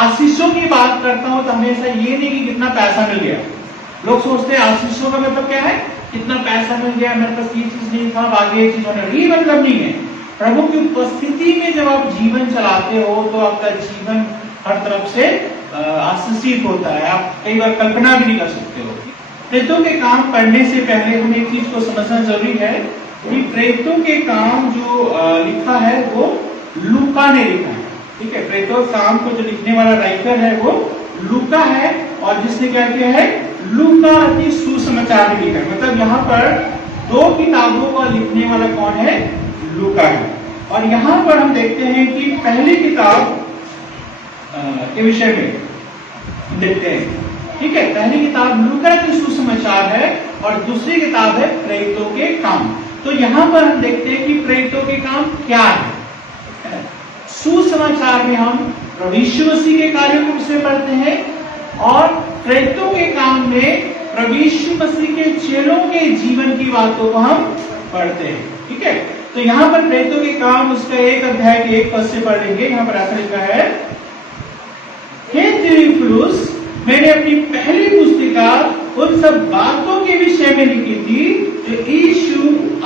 आशीषों की बात करता हूं तो हमेशा ये नहीं कि कितना पैसा मिल गया। लोग सोचते हैं आशीषों का मतलब क्या है, कितना पैसा मिल गया, मेरे पास ये चीज नहीं था, आगे ये चीज होने, ये मतलब नहीं है। प्रभु की उपस्थिति में जब आप जीवन चलाते हो तो आपका जीवन हर तरफ से आशीषित होता है। आप कई बार कल्पना भी नहीं कर सकते हो। प्रेतों के काम पढ़ने से पहले हमें एक चीज को समझना जरूरी है कि प्रेतों के काम जो लिखा है वो लूका ने लिखा है। ठीक है, प्रेतों के काम को जो लिखने वाला राइटर है वो लूका है, और जिसने क्या किया है, लूका की सुसमाचार में लिखा है। मतलब यहाँ पर 2 किताबों का लिखने वाला कौन है, लूका है। और यहाँ पर हम देखते हैं कि पहली किताब के विषय में देखते हैं। ठीक है, पहली किताब लूका की सुसमाचार है और दूसरी किताब है प्रेतों के काम। तो यहाँ पर हम देखते हैं कि प्रेतों के काम क्या है। सुसमाचार में हम प्रभु यीशु मसीह के कार्यों को विषय पढ़ते हैं, और प्रेतों के काम में प्रभु यीशु मसीह के चेलों के जीवन की बातों को हम पढ़ते हैं। ठीक है, तो यहाँ पर प्रेतों के काम उसका 1 अध्याय के 1 पद से पढ़ लेंगे। यहाँ पर ऐसा लिखा है, हे थियोफिलुस, मैंने अपनी पहली पुस्तिका उन सब बातों के विषय में लिखी थी जो यीशु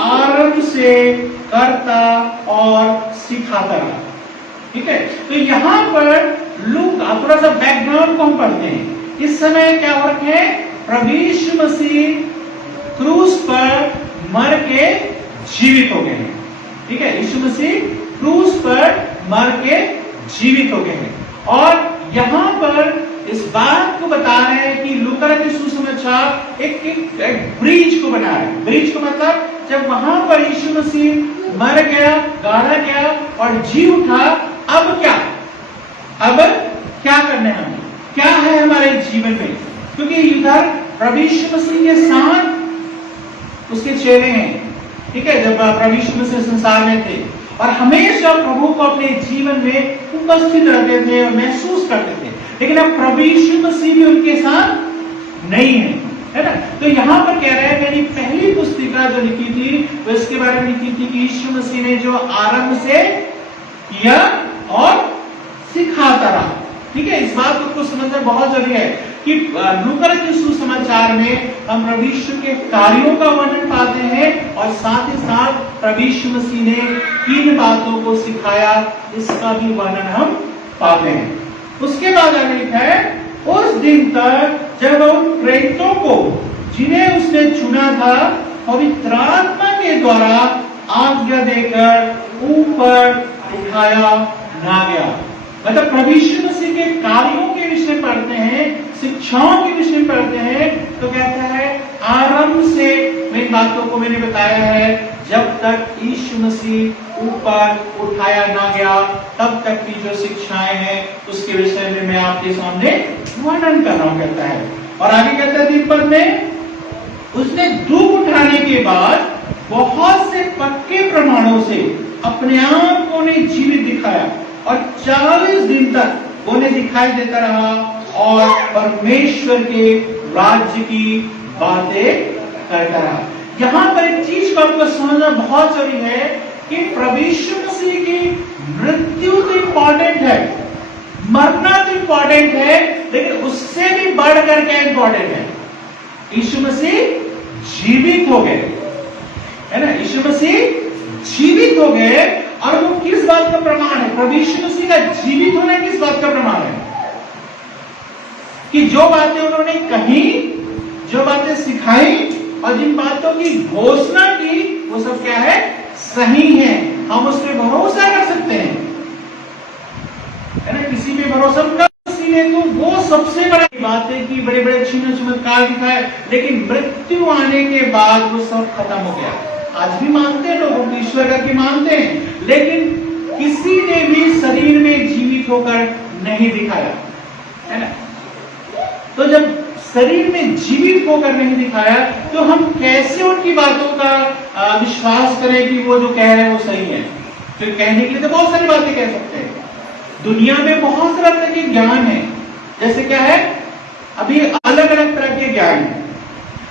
आरंभ से करता और सिखाता रहा। ठीक है, तो यहाँ पर लूका, थोड़ा सा बैकग्राउंड को हम पढ़ते हैं। इस समय क्या हो रखे हैं, प्रभु यीशु मसीह क्रूस पर मर के जीवित हो गए हैं। ठीक है, यीशु मसीह क्रूस पर मर के जीवित हो गए हैं, और यहाँ पर इस बात को बता रहे हैं कि लूका के सुसमाचार एक ब्रिज को बना रहे हैं। ब्रिज को मतलब जब वहां पर यीशु मसीह मर गया, गाड़ा गया और जी उठा, अब क्या करना है हमें, क्या है हमारे जीवन में, क्योंकि इधर प्रभु यीशु मसीह के साथ उसके चेले हैं। ठीक है, जब प्रभु यीशु मसीह संसार में थे और हमेशा प्रभु को अपने जीवन में उपस्थित रहते थे और महसूस करते थे, लेकिन अब प्रभु यीशु मसीह भी उनके साथ नहीं है ना। तो यहाँ पर कह रहे हैं, मेरी पहली पुस्तिका जो लिखी थी वो इसके बारे में लिखी थी कि यीशु मसीह ने जो आरंभ से किया और सिखाता रहा। ठीक है, इस बात को समझना बहुत जरूरी है कि लूका के सुसमाचार में हम प्रभु यीशु के कार्यों का वर्णन पाते हैं, और साथ ही साथ प्रभु यीशु मसीह ने किन बातों को सिखाया इसका भी वर्णन हम पाते हैं। उसके बाद आगे लिखा है, उस दिन तक जब उन प्रेतों को जिन्हें उसने चुना था पवित्र आत्मा के द्वारा आज्ञा देकर ऊपर उठाया ना गया। मतलब प्रभु यीशु मसीह के कार्यों के विषय पढ़ते हैं, शिक्षाओं के विषय पढ़ते हैं, तो कहता है आरंभ से इन बातों को मैंने बताया है, जब तक यीशु मसीह ऊपर उठाया ना गया तब तक की जो शिक्षाएं हैं उसके विषय में मैं आपके सामने वर्णन कर रहा हूं, कहता है। और आगे कहता है 3 पद में, उसने दुख उठाने के बाद बहुत से पक्के प्रमाणों से अपने आप को उन्हें जीवित दिखाया, और 40 दिन तक उन्हें दिखाई देता रहा और परमेश्वर के राज्य की बातें करता रहा। यहाँ पर एक चीज को आपको समझना बहुत जरूरी है कि प्रभु यीशु मसीह की मृत्यु तो इंपॉर्टेंट है, मरना तो इंपॉर्टेंट है, लेकिन उससे भी बढ़कर क्या इंपॉर्टेंट है, यीशु मसीह जीवित हो गए, है ना। यीशु मसीह जीवित हो गए, और वो किस बात का प्रमाण है, प्रभु यीशु मसीह का जीवित होना किस बात का प्रमाण है, कि जो बातें उन्होंने कही, जो बातें सिखाई और जिन बातों की घोषणा की, वो सब क्या है, सही है, हम उस पर भरोसा कर सकते हैं, है ना। किसी पे भरोसा कर ने तो वो सबसे बड़ी बातें की, बड़े बड़े चिन्ह चमत्कार दिखाए, लेकिन मृत्यु आने के बाद वो सब खत्म हो गया। आज भी मानते हैं लोग, ईश्वर करके मानते हैं, लेकिन किसी ने भी शरीर में जीवित होकर नहीं दिखाया, है ना। तो जब शरीर में जीवित होकर नहीं दिखाया तो हम कैसे उनकी बातों का विश्वास करें कि वो जो कह रहे हैं वो सही है। तो कहने के लिए तो बहुत सारी बातें कह सकते हैं, दुनिया में बहुत सारे तरह के ज्ञान है, जैसे क्या है, अभी अलग अलग तरह के ज्ञान है,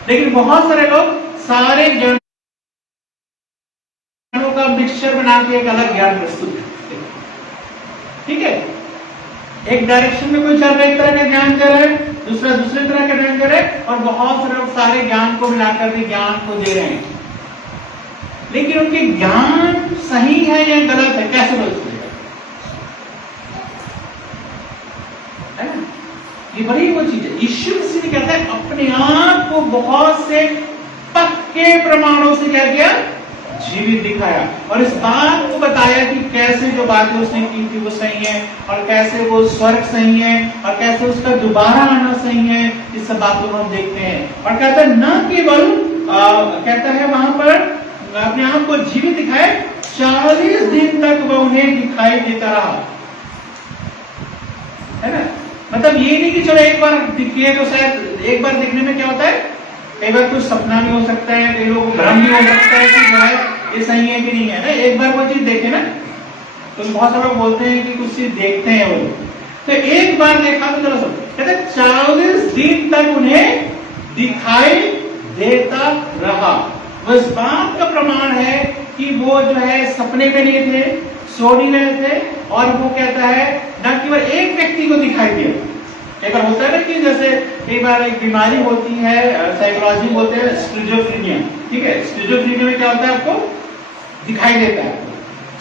लेकिन बहुत सारे लोग सारे ज्ञानों का मिक्सचर बना के एक अलग ज्ञान प्रस्तुत करते हैं। ठीक है, एक डायरेक्शन में कोई चल रहा है, एक तरह का ज्ञान चल रहा है, दूसरा दूसरे तरह का ज्ञान चल रहा है, और बहुत सारे लोग सारे ज्ञान को मिलाकर भी ज्ञान को दे रहे हैं, लेकिन उनके ज्ञान सही है या गलत है कैसे बोल सकते हैं? ये बड़ी वो चीज है। यीशु मसीह ने कहता है अपने आप को बहुत से पक्के प्रमाणों से क्या किया? जीवित दिखाया, और इस बात को बताया कि कैसे जो बातें उसने की थी वो सही है, और कैसे वो स्वर्ग सही है, और कैसे उसका दोबारा आना सही है। इस सब बातों को हम देखते हैं। और कहता है न केवल कहता है वहां पर अपने आप को जीवित दिखाए, 40 दिन तक वह उन्हें दिखाई देता रहा, है ना। मतलब ये नहीं कि चलो एक बार दिखे तो शायद एक बार दिखने में क्या होता है, कई बार कुछ सपना भी हो सकता है, कई लोग भ्रम भी हो सकता है कि जो है ये सही है कि नहीं है ना। एक बार वो चीज देखे ना तो बहुत सारे लोग बोलते हैं कि कुछ चीज देखते हैं वो, तो एक बार देखा तो चलो सब कहते 40 दिन तक उन्हें दिखाई देता रहा। वो इस बात का प्रमाण है कि वो जो है सपने में नहीं थे, सो नहीं रहे थे, और वो कहता है न केवल एक व्यक्ति को दिखाई दिया। एक बार होता है ना कि जैसे एक बार एक बीमारी होती है, साइकोलॉजी में बोलते हैं स्किज़ोफ्रेनिया, ठीक है। स्किज़ोफ्रेनिया में क्या होता है, आपको दिखाई देता है,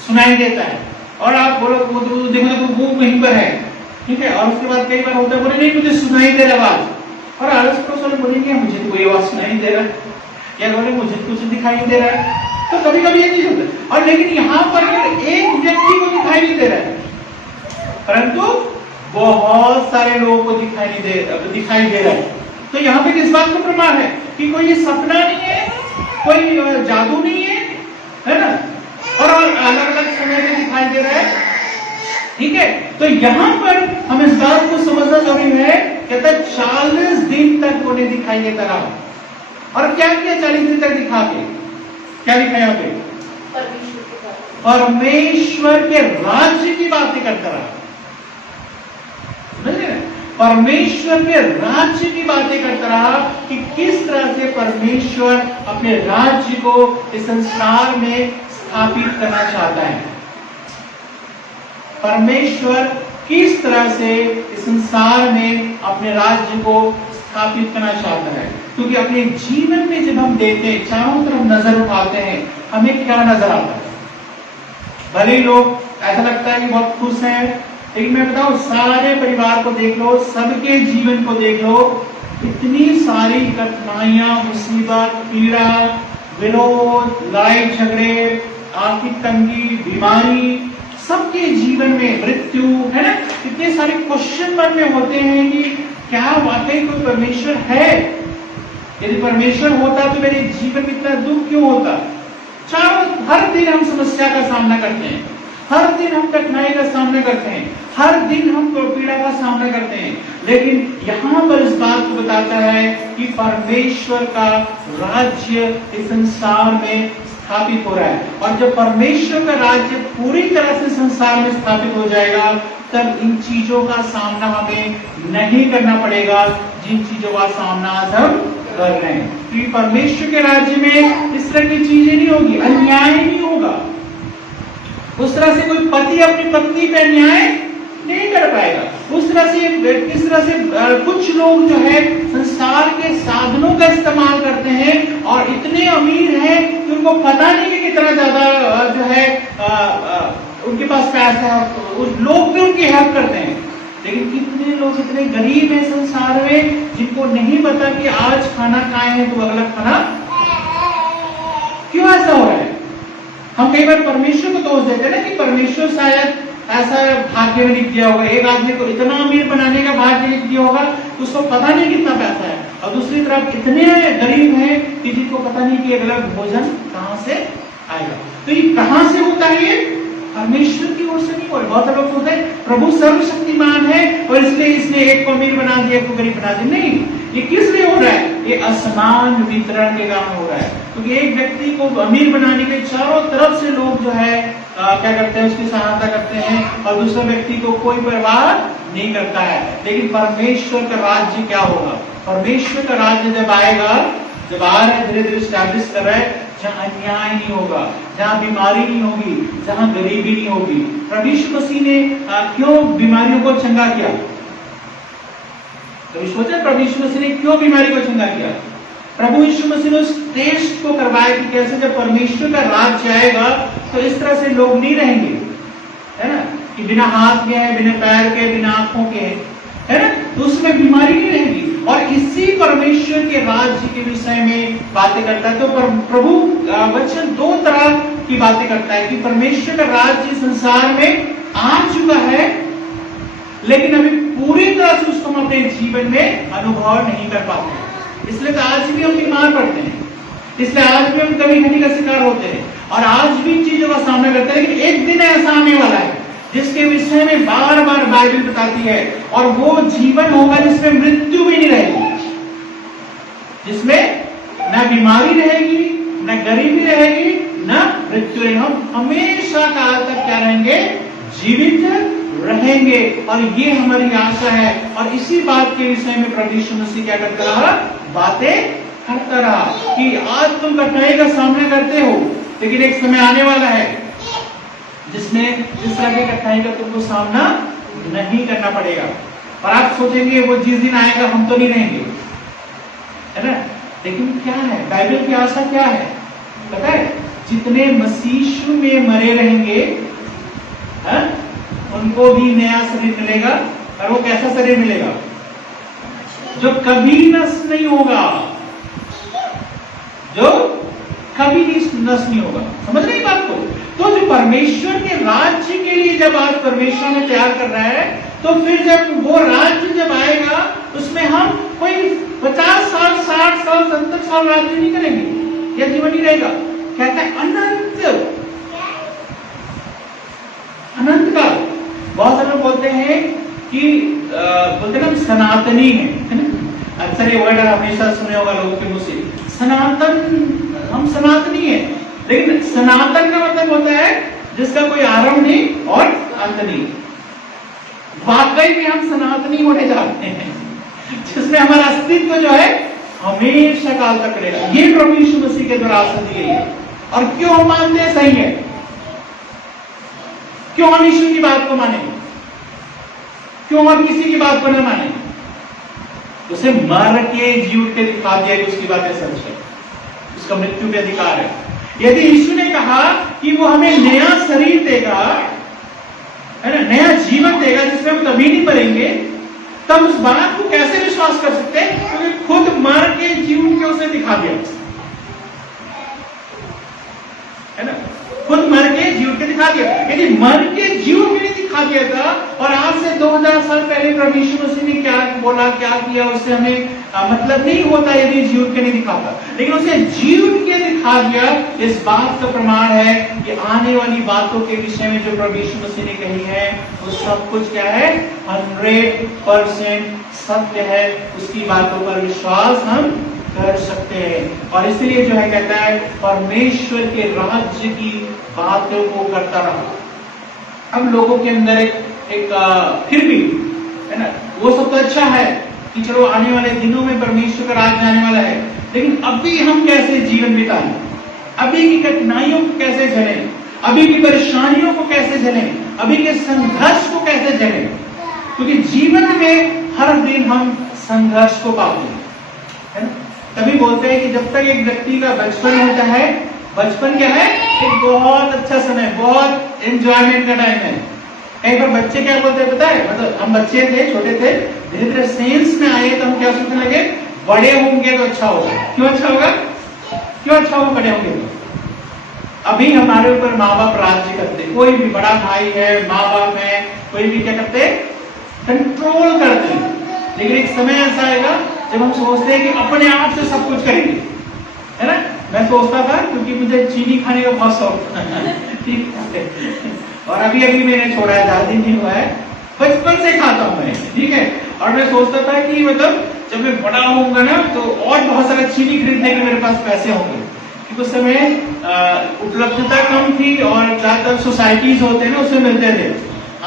सुनाई देता है, और आप बोलो देखो तो वो वहीं पर है, ठीक है। और उसके बाद कई बार होता है बोले नहीं मुझे सुनाई दे रहा आवाज, और अड़ोस पड़ोस वाले बोलेंगे मुझे कोई आवाज सुनाई दे रहा है, या बोले मुझे कुछ दिखाई दे रहा है। तो कभी कभी ये चीज होता है, और लेकिन यहाँ पर एक व्यक्ति को दिखाई नहीं दे रहा है, परंतु बहुत सारे लोगों को दिखाई दे रहा है। तो यहाँ पे किस बात का प्रमाण है कि कोई ये सपना नहीं है, कोई जादू नहीं है ना, और अलग अलग समय में दिखाई दे रहा है, ठीक है। तो यहाँ पर हम इस बात को समझना जरूरी है, कहता है 40 दिन तक उन्हें दिखाई देता रहा। और क्या किया 40 दिन तक दिखा के? क्या दिखाया यहाँ पे? परमेश्वर के राज्य की बातें करता रहा। परमेश्वर के राज्य की बातें करता रहा कि किस तरह से परमेश्वर अपने राज्य को इस संसार में स्थापित करना चाहता है। परमेश्वर किस तरह से इस संसार में अपने राज्य को स्थापित करना चाहता है, क्योंकि अपने जीवन में जब हम देखते हैं, चारों तरफ नजर उठाते हैं, हमें क्या नजर आता है? भले लोग ऐसा लगता है कि बहुत खुश हैं, लेकिन मैं बताऊं सारे परिवार को देख लो, सबके जीवन को देख लो, इतनी सारी कठिनाइयां, मुसीबत, पीड़ा, विरोध, लड़ाई झगड़े, आर्थिक तंगी, बीमारी, सबके जीवन में मृत्यु, है ना। इतने सारे क्वेश्चन मन में होते हैं कि क्या वाकई कोई परमेश्वर है? यदि परमेश्वर होता तो मेरे जीवन में इतना दुख क्यों होता? हर दिन हम समस्या का सामना करते हैं, हर दिन हम कठिनाई का सामना करते हैं, हर दिन हम पीड़ा का सामना करते हैं, लेकिन यहाँ पर इस बात को बताता है कि परमेश्वर का राज्य इस संसार में स्थापित हो रहा है। और जब परमेश्वर का राज्य पूरी तरह से संसार में स्थापित हो जाएगा, तब इन चीजों का सामना हमें नहीं करना पड़ेगा जिन चीजों का सामना आज हम कर रहे हैं। क्योंकि परमेश्वर के राज्य में इस तरह की चीजें नहीं होगी, अन्याय नहीं होगा। उस तरह से कोई पति अपनी पत्नी पे अन्याय नहीं कर पाएगा। उस तरह से किस तरह से कुछ लोग जो है संसार के साधनों का इस्तेमाल करते हैं और इतने अमीर हैं कि उनको पता नहीं कि कितना ज्यादा जो है उनके पास पैसा है, उस लोग भी उनकी हेल्प करते हैं। लेकिन कितने लोग इतने गरीब हैं संसार में जिनको नहीं पता कि आज खाना खाए हैं तो अगला खाना क्यों ऐसा हो रहा है। हम कई बार परमेश्वर को दोष देते हैं ना कि परमेश्वर शायद ऐसा भाग्य में लिख दिया होगा, एक आदमी को इतना अमीर बनाने का भाग्य लिख दिया होगा तो उसको पता नहीं कितना पैसा है, और दूसरी तरफ इतने गरीब हैं कि जिनको पता नहीं कि अगला भोजन कहां से आएगा। तो ये कहां से होता है? ये परमेश्वर की ओर से नहीं हो रहा। बहुत लोग होते हैं प्रभु सर्वशक्तिमान है और इसलिए इसने एक को अमीर बना दिया, एक को गरीब बना दिया। नहीं, ये किस लिए हो रहा है? ये असमान वितरण के कारण हो रहा है। क्योंकि एक व्यक्ति को अमीर बनाने के चारों तरफ से लोग जो है क्या करते हैं, उसकी सहायता करते हैं, और दूसरे व्यक्ति को कोई परवाह नहीं करता है। लेकिन परमेश्वर का राज्य क्या होगा? परमेश्वर का राज्य जब आएगा, जब आ रहा है, धीरे धीरे स्टैब्लिश कर रहा है, जहां अन्याय नहीं होगा, जहां बीमारी नहीं होगी, जहां गरीबी नहीं होगी। प्रभु यीशु मसीह ने क्यों बीमारियों को चंगा किया? तो सोचा प्रभु यीशु मसीह ने क्यों बीमारी को चंगा किया? प्रभु यीशु मसीह ने उस टेस्ट को करवाया कि कैसे जब परमेश्वर का राज्य आएगा तो इस तरह से लोग नहीं रहेंगे, है ना, कि बिना हाथ के है, बिना पैर के, बिना आंखों के, है ना, तो उसमें बीमारी नहीं रहेगी। और इसी परमेश्वर के राज्य के विषय में बातें करता है। तो प्रभु वचन दो तरह की बातें करता है कि परमेश्वर का राज्य संसार में आ चुका है, लेकिन अभी पूरी तरह से उसको हम अपने जीवन में अनुभव नहीं कर पाते। इसलिए तो आज भी हम बीमार पड़ते हैं, इसलिए आज भी हम कभी घटी का शिकार होते हैं और आज भी इन चीजों का सामना करते हैं। लेकिन एक दिन ऐसा आने वाला है जिसके विषय में बार बार बाइबल बताती है, और वो जीवन होगा जिसमें मृत्यु भी नहीं रहेगी, जिसमें न बीमारी रहेगी, न गरीबी रहेगी, न मृत्यु रहेगी। हम हमेशा काल तक क्या रहेंगे? जीवित रहेंगे। और ये हमारी आशा है। और इसी बात के विषय में प्रभु यीशु मसीह क्या करता रहा? बातें करता रहा कि आज तुम कठिनाई का सामना करते हो, लेकिन एक समय आने वाला है जिसमें इस तरह की कठिनाई का तुमको सामना नहीं करना पड़ेगा। और आप सोचेंगे वो जिस दिन आएगा हम तो नहीं रहेंगे, है ना? लेकिन क्या है बाइबल की आशा? क्या है पता है? जितने मसीह में मरे रहेंगे है? उनको भी नया शरीर मिलेगा। और वो कैसा शरीर मिलेगा? जो कभी नष्ट नहीं होगा, जो कभी नष्ट नहीं होगा। समझ रहे बात को? तो जो परमेश्वर के राज्य के लिए जब आज परमेश्वर में तैयार कर रहा है, तो फिर जब वो राज्य जब आएगा उसमें हम कोई 50 साल, 60 साल, 70 साल राज्य नहीं करेंगे, यह जीवन नहीं रहेगा। कहता है अनंत, अनंत काल। बहुत सारे लोग बोलते हैं कि बोलते हैं ना सनातनी है ना? अक्सर ये वर्ड हमेशा सुने होगा लोगों के मुंह से, सनातन, हम सनातनी है। लेकिन सनातन का मतलब होता है जिसका कोई आरंभ नहीं और अंत नहीं। वाकई में हम सनातनी होने जाते हैं, जिसमें हमारा अस्तित्व जो है हमेशा काल तक रहेगा। ये प्रभु यीशु मसीह के द्वारा आशा दी गई है। और क्यों हम मानते हैं सही है? क्यों हम यीशु की बात को माने? क्यों हम किसी की बात को न माने? उसे मर के जीव के दिखा दिया कि उसकी बातें सच है, उसका मृत्यु पे अधिकार है। यदि यीशु ने कहा कि वो हमें नया शरीर देगा, है ना, नया जीवन देगा जिसमें हम कभी नहीं मरेंगे, तब उस बात को कैसे विश्वास कर सकते हैं? क्योंकि खुद मर के जीव के उसे दिखा दिया, है ना, खुद मर के जीव के दिखा दिया। यदि मर के जीव के लिए दिखा दिया था, और आज से 2000 साल पहले प्रभु यीशु मसीह ने क्या बोला, क्या किया, उससे हमें मतलब नहीं होता यदि जीव के नहीं दिखाता। लेकिन उसे जीव के दिखा दिया, इस बात का प्रमाण है कि आने वाली बातों के विषय में जो प्रभु यीशु मसीह ने कही है वो सब कुछ क्या है? 100% सत्य है। उसकी बातों पर विश्वास हम कर सकते हैं। और इसलिए जो है कहता है परमेश्वर के राज्य की बातों को करता रहा। अब लोगों के अंदर एक फिर भी, है ना, वो सब तो अच्छा है कि चलो आने वाले दिनों में परमेश्वर का राज्य आने वाला है, लेकिन अभी हम कैसे जीवन बिताएं? अभी की कठिनाइयों को कैसे झेलें? अभी की परेशानियों को कैसे झेलें? अभी के संघर्ष को कैसे झेलें? क्योंकि जीवन में हर दिन हम संघर्ष को पाते हैं, है ना? तभी बोलते हैं कि जब तक एक व्यक्ति का बचपन होता है, बचपन क्या है? एक बहुत अच्छा समय, बहुत एंजॉयमेंट का टाइम है। कई बार बच्चे क्या बोलते हैं पता है? मतलब हम बच्चे थे, छोटे थे, धीरे धीरे सेंस में आए तो हम क्या सोचने लगे? बड़े होंगे तो अच्छा होगा। क्यों अच्छा होगा? क्यों अच्छा होगा बड़े होंगे तो? अभी हमारे ऊपर माँ बाप राज्य करते, कोई भी बड़ा भाई है, माँ बाप है, कोई भी क्या करते? कंट्रोल करते। लेकिन एक समय ऐसा आएगा जब हम सोचते हैं कि अपने आप से सब कुछ करेंगे, है ना? मैं सोचता था क्योंकि मुझे चीनी खाने का बहुत शौक था ठीक है, और अभी अभी मैंने छोड़ा है, ज्यादा दिन नहीं हुआ है, बचपन से खाता हूँ मैं, ठीक है। और मैं सोचता था कि मतलब जब मैं बड़ा होऊंगा ना तो और बहुत सारा चीनी खरीदने के मेरे पास पैसे होंगे, क्योंकि उस समय उपलब्धता कम थी और ज्यादातर सोसाइटीज होते हैं ना उसमें मिलते थे।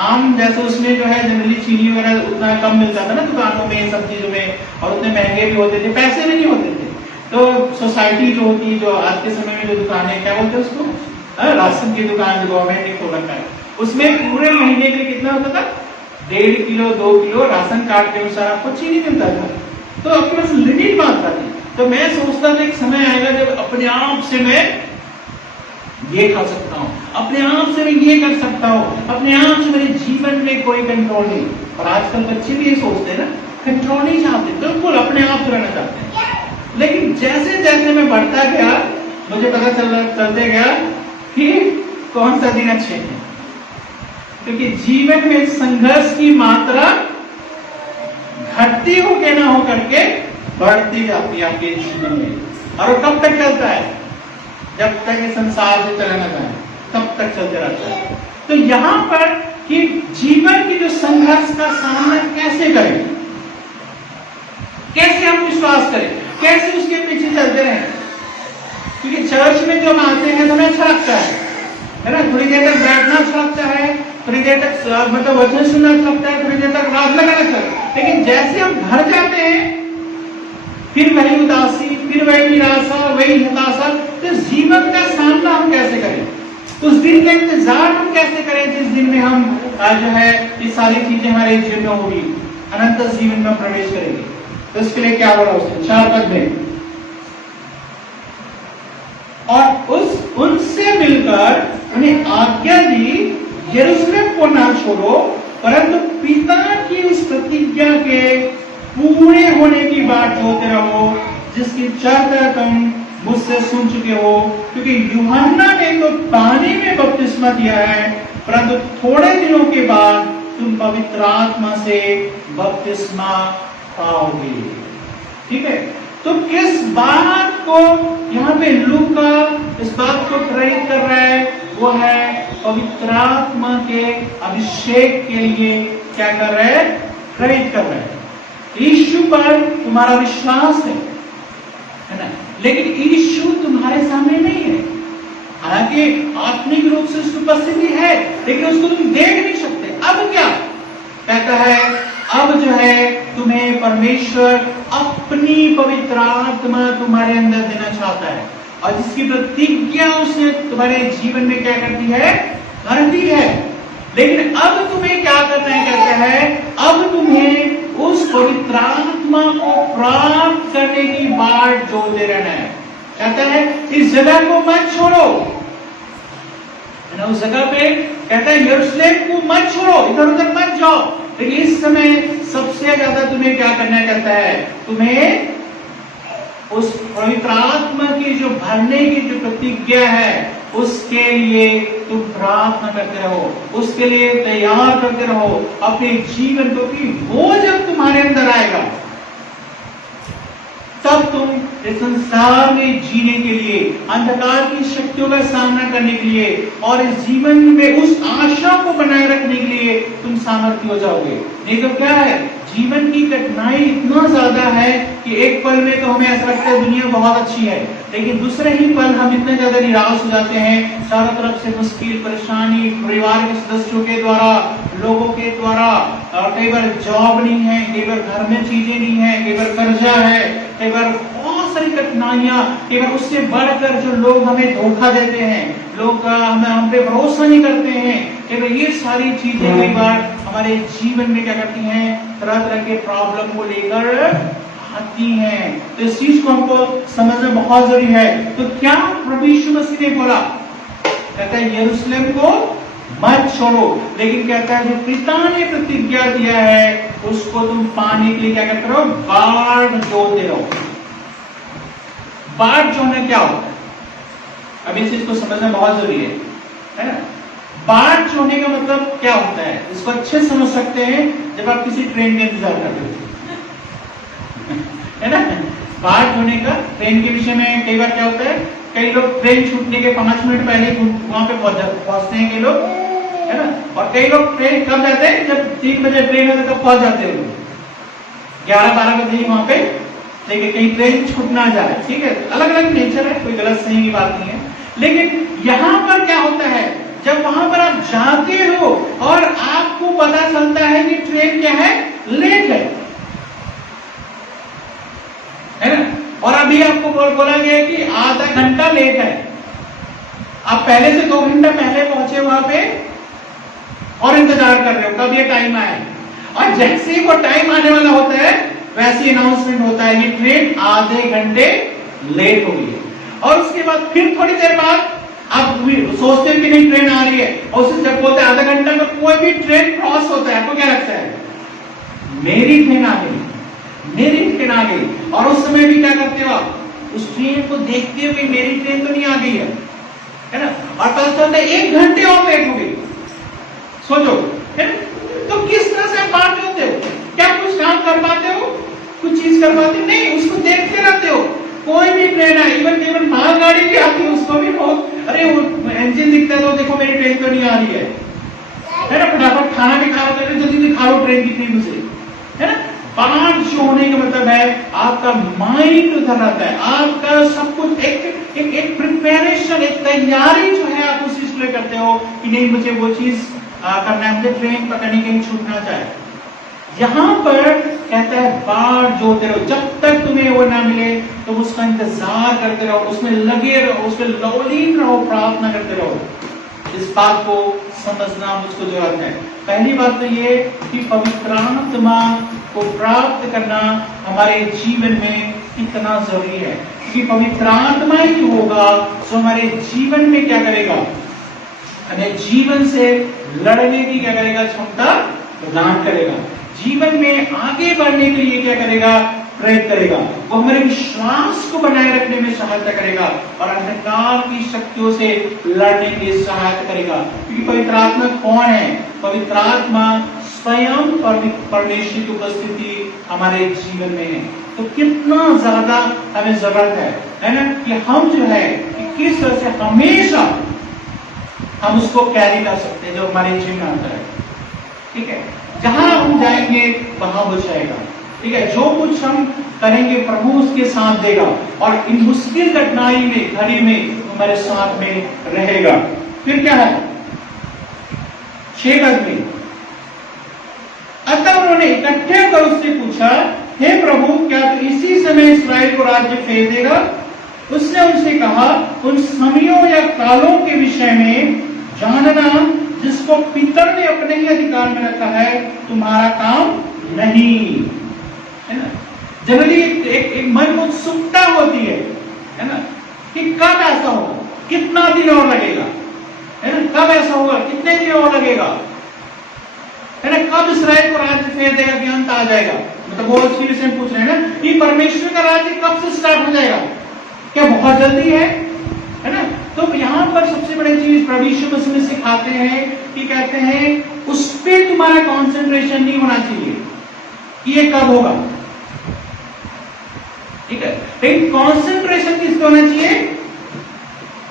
आम जैसे उसमें जो है जनरली चीनी वगैरह उतना कम मिलता था ना दुकानों में, सब चीजों में, और उतने महंगे भी होते थे, पैसे भी नहीं होते थे। तो सोसाइटी जो होती है, जो आज के समय में जो दुकान है, क्या बोलते हैं उसको, राशन की दुकान जो गवर्नमेंट ने खोल रखा है, उसमें पूरे महीने के लिए कितना होता था, 1.5 किलो 2 किलो राशन कार्ड के अनुसार आपको चीनी मिलता था। तो आपके पास लिमिट मात्रा थी। तो मैं सोचता था एक समय आएगा जब अपने आप से मैं ये खा सकता हूँ, अपने आप से मैं ये कर सकता हूँ, अपने आप से मेरे जीवन में कोई कंट्रोल नहीं। और आजकल बच्चे भी ये सोचते हैं ना, कंट्रोल नहीं चाहते, बिल्कुल अपने आप से रहना चाहते हैं। लेकिन जैसे जैसे मैं बढ़ता गया, मुझे पता चलते गया कि कौन सा दिन अच्छे हैं, क्योंकि जीवन में संघर्ष की मात्रा घटती हो के ना हो करके बढ़ती जाती है आपके जीवन में। और वो कब तक चलता है, जब तक ये संसार से चला ना जाए, तब तक चलते रहता है। तो यहाँ पर कि जीवन की जो संघर्ष का सामना कैसे करें, कैसे हम विश्वास करें, कैसे उसके पीछे चलते रहें। क्योंकि चर्च में जो हम आते हैं तो हमें अच्छा लगता है ना, थोड़ी देर तक बैठना अच्छा लगता है, थोड़ी देर तक मतलब वचन सुनना अच्छा लगता है, थोड़ी देर तक प्रार्थना करना अच्छा लगता है। लेकिन जैसे हम घर जाते हैं, फिर वही उदासी, फिर वही निराशा, वही हताशा। तो जीवन का सामना हम कैसे करें, उस दिन का इंतजार हम कैसे करें जिस दिन में हम जो है ये सारी चीजें हमारे जीवन में होगी, अनंत जीवन में प्रवेश करेंगे। तो इसके लिए क्या बोला उसने 4 पद में, और उनसे मिलकर उन्हें आज्ञा दी, यरूशलेम को ना छोड़ो, परंतु पिता की उस प्रतिज्ञा के पूरे होने की बात जोते रहो, जिसकी चर्चा तुम मुझसे सुन चुके हो। क्योंकि यूहन्ना ने तो पानी में बपतिस्मा दिया है, परंतु थोड़े दिनों के बाद तुम पवित्र आत्मा से बपतिस्मा पाओगे। ठीक है, तो किस बात को यहाँ पे लूका इस बात को प्रेरित कर रहा है, वो है पवित्र आत्मा के अभिषेक के लिए क्या कर रहा है, प्रेरित कर रहा है। यीशु पर तुम्हारा विश्वास है ना, लेकिन यीशु तुम्हारे सामने नहीं है। हालांकि आत्मिक रूप से उसकी उपस्थिति है, लेकिन उसको तुम देख नहीं सकते। अब क्या कहता है, अब जो है तुम्हें परमेश्वर अपनी पवित्र आत्मा तुम्हारे अंदर देना चाहता है, और जिसकी प्रतिज्ञा उसने तुम्हारे जीवन में क्या करती है, कर दी है। लेकिन अब तुम्हें क्या करना है, कहता है अब तुम्हें उस पवित्र आत्मा को प्राप्त करने की बाट जोड़ते रहना है। कहता है इस जगह को मत छोड़ो, उस जगह पे कहता है यरूशलेम को मत छोड़ो, इधर उधर मत जाओ। लेकिन इस समय सबसे ज्यादा तुम्हें क्या करना है, कहता है तुम्हें उस पवित्र आत्मा की जो भरने की जो प्रतिज्ञा है, उसके लिए तुम प्रार्थना करते रहो, उसके लिए तैयार करते रहो अपने जीवन को, कि वो जब तुम्हारे अंदर आएगा तब तुम इस संसार में जीने के लिए, अंधकार की शक्तियों का सामना करने के लिए और इस जीवन में उस आशा को बनाए रखने के लिए तुम सामर्थ्य हो जाओगे। नहीं तो क्या है, जीवन की कठिनाई इतना ज्यादा है कि एक पल में तो हमें ऐसा लगता है दुनिया बहुत अच्छी है, लेकिन दूसरे ही पल हम इतने ज्यादा निराश हो जाते हैं। चारों तरफ से मुश्किल, परेशानी, परिवार के सदस्यों के द्वारा, लोगों के द्वारा, कई बार जॉब नहीं है, कई बार घर में चीजें नहीं है, कई बार कर्जा है, कई बार बहुत सारी कठिनाइयां, कई बार उससे बढ़कर जो लोग हमें धोखा देते हैं, लोग हम पे भरोसा नहीं करते हैं, कई बार ये सारी चीजें कई बार हमारे जीवन में क्या करती हैं, तरह तरह के प्रॉब्लम को लेकर आती हैं। तो इस चीज को हमको समझना बहुत जरूरी है। तो क्या प्रभु यीशु मसीह ने बोला, कहता है यरूशलेम को मत छोड़ो, लेकिन कहता है जो पिता ने प्रतिज्ञा दिया है उसको तुम पाने के लिए क्या करते रहो, बाट जोड़ते रहो। बाट जोड़ना क्या होता है, अब इस चीज को समझना बहुत जरूरी है ना। बाट जोड़ने का मतलब क्या होता है, इसको अच्छे समझ सकते हैं जब आप किसी ट्रेन का इंतजार करते हो, है ना। बाट जोड़ने का ट्रेन के विषय में कई बार क्या होता है, कई लोग ट्रेन छूटने के 5 मिनट पहले वहां पे पहुंचते हैं कई लोग, है ना। और कई लोग ट्रेन कब जाते हैं, जब 3 बजे ट्रेन है तब पहुंच जाते हैं, 11-12 बजे वहां पे, लेकिन कहीं ट्रेन छूट ना जाए। ठीक है, अलग अलग नेचर है, कोई गलत सही की बात नहीं है। लेकिन यहाँ पर क्या होता है, जब वहां पर आप जाते हो और आपको पता चलता है कि ट्रेन क्या है, लेट है ना, और अभी आपको बोला गया कि आधा घंटा लेट है। आप पहले से 2 घंटा पहले पहुंचे वहां पे और इंतजार कर रहे हो कब ये टाइम आए, और जैसे ही वो टाइम आने वाला होता है वैसे अनाउंसमेंट होता है ये ट्रेन आधे घंटे लेट हो गई है। और उसके बाद फिर थोड़ी देर बाद आप सोचते हो कि नहीं ट्रेन आ रही है, और उससे जब बोलते हैं आधा घंटा में कोई भी ट्रेन क्रॉस होता है, आपको क्या लगता है मेरी ट्रेन आ गई, मेरी ट्रेन आ गई। और उस समय भी क्या करते हो आप, उस ट्रेन को देखते हो कि मेरी ट्रेन तो नहीं आ गई है ना, और पता चलता है 1 घंटे और लेट हो गई। सोचो, है ना? तो किस तरह से आप बात होते हो, क्या कुछ काम कर पाते हो, कुछ चीज कर पाते हो? नहीं, उसको देखते रहते हो। कोई भी ट्रेन है, इवन मालगाड़ी भी आती है, उसको भी बहुत अरे वो इंजन दिखता है तो देखो मेरी ट्रेन तो नहीं आ रही है ना, फटाफट खाना भी खा लो, जल्दी से खा लो ट्रेन की ट्रेन से, है ना। पाठ जो होने का मतलब है आपका माइंड उधर रहता है, आपका सब कुछ एक प्रिपरेशन, एक तैयारी जो है आप उस चीज के लिए करते हो कि नहीं मुझे वो चीज करना है, मुझे ट्रेन पकड़ने के लिए छूटना चाहिए। यहां पर कहता है बाट जोते रहो, जब तक तुम्हें वो ना मिले तुम उसका इंतजार करते रहो, उसमें लगे रहो, उसमें लवलीन रहो, प्रार्थना करते रहो। इस बात को समझना मुझको जरूरत है। पहली बात तो ये कि पवित्र आत्मा को प्राप्त करना हमारे जीवन में कितना जरूरी है, क्योंकि पवित्र आत्मा ही होगा जो हमारे जीवन में क्या करेगा, हमें जीवन से लड़ने की क्या करेगा, क्षमता प्रदान करेगा, जीवन में आगे बढ़ने के लिए क्या करेगा, प्रेरित करेगा। वो हमारे विश्वास को बनाए रखने में सहायता करेगा और अंधकार की शक्तियों से लड़ने के लिए सहायता करेगा। क्योंकि पवित्र आत्मा कौन है? पवित्र आत्मा स्वयं परमेश्वर की उपस्थिति हमारे जीवन में है। तो कितना ज्यादा हमें जरूरत है ना, कि हम जो है कि किस तरह से हमेशा हम उसको कैरी कर सकते हैं जो हमारे जीवन में आता है। ठीक है, जहां हम जाएंगे वहां हो जाएगा। ठीक है, जो कुछ हम करेंगे प्रभु उसके साथ देगा और इन मुश्किल कठिनाई में घड़ी में हमारे साथ में रहेगा। फिर क्या है 6 पद में, अतः उन्होंने इकट्ठे होकर उससे पूछा, हे प्रभु क्या तू इसी समय इस्राएल को राज्य फेर देगा? उसने उनसे कहा, उन समयों या कालों के विषय में जानना जिसको पिता ने अपने ही अधिकार में रखा है तुम्हारा काम नहीं, है ना। जनरली एक मन में उत्सुकता होती है ना, कि कब ऐसा होगा, कितना दिन और लगेगा, है ना, कब ऐसा होगा, कितने दिन और लगेगा, है ना, कब इस्राएल को राज्य फेर देगा कि अंत आ जाएगा। मतलब वो उसके विषय में पूछ रहे हैं ना कि परमेश्वर का राज्य कब से स्टार्ट हो जाएगा, क्या बहुत जल्दी है ना। तो यहाँ पर सबसे बड़ी चीज प्रभु यीशु मसीह सिखाते हैं कि कहते हैं उस पे तुम्हारा कंसंट्रेशन नहीं होना चाहिए कि ये कब होगा, ठीक है, लेकिन कंसंट्रेशन किस पे होना चाहिए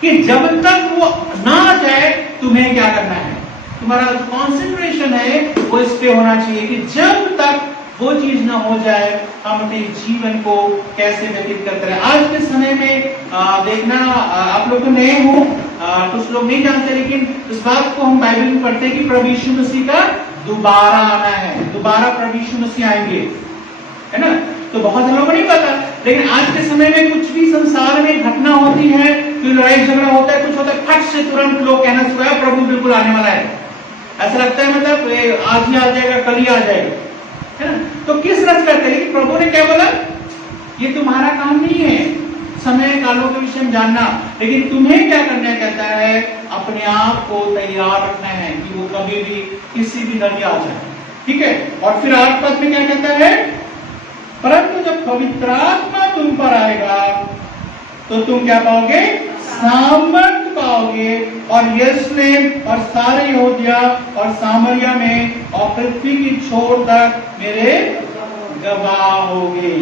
कि जब तक वो ना आ जाए तुम्हें क्या करना है, तुम्हारा कंसंट्रेशन है वो इस पे होना चाहिए कि जब तक वो चीज ना हो जाए हम अपने जीवन को कैसे व्यतीत करते रहे। आज के समय में देखना आप लोग तो नए हो, कुछ लोग नहीं जानते, लेकिन इस बात को हम बाइबल में पढ़ते हैं कि प्रभु यीशु मसीह का दोबारा आना है, दोबारा प्रभु यीशु मसीह आएंगे, है ना। तो बहुत लोगों को नहीं पता, लेकिन आज के समय में कुछ भी संसार में घटना होती है, कोई लड़ाई झगड़ा होता है, कुछ होता है, फट से तुरंत लोग कहना शुरू है प्रभु बिल्कुल आने वाला है। ऐसा लगता है मतलब आज ही आ जाएगा, कल ही आ जाएगा, है ना। तो किस रस करते हैं, प्रभु ने क्या बोला, ये तुम्हारा काम नहीं है समय कालों के विषय में जानना, लेकिन तुम्हें क्या करना है, कहता है अपने आप को तैयार रखना है कि वो कभी भी किसी भी घड़ी आ जाए। ठीक है, और फिर 8 पद में क्या कहता है, परंतु जब पवित्र आत्मा तुम पर आएगा तो तुम क्या पाओगे, सामर्थ पाओगे और यरूशलेम और सारे यहूदिया और सामरिया में और पृथ्वी की छोर तक मेरे गवाह होगे।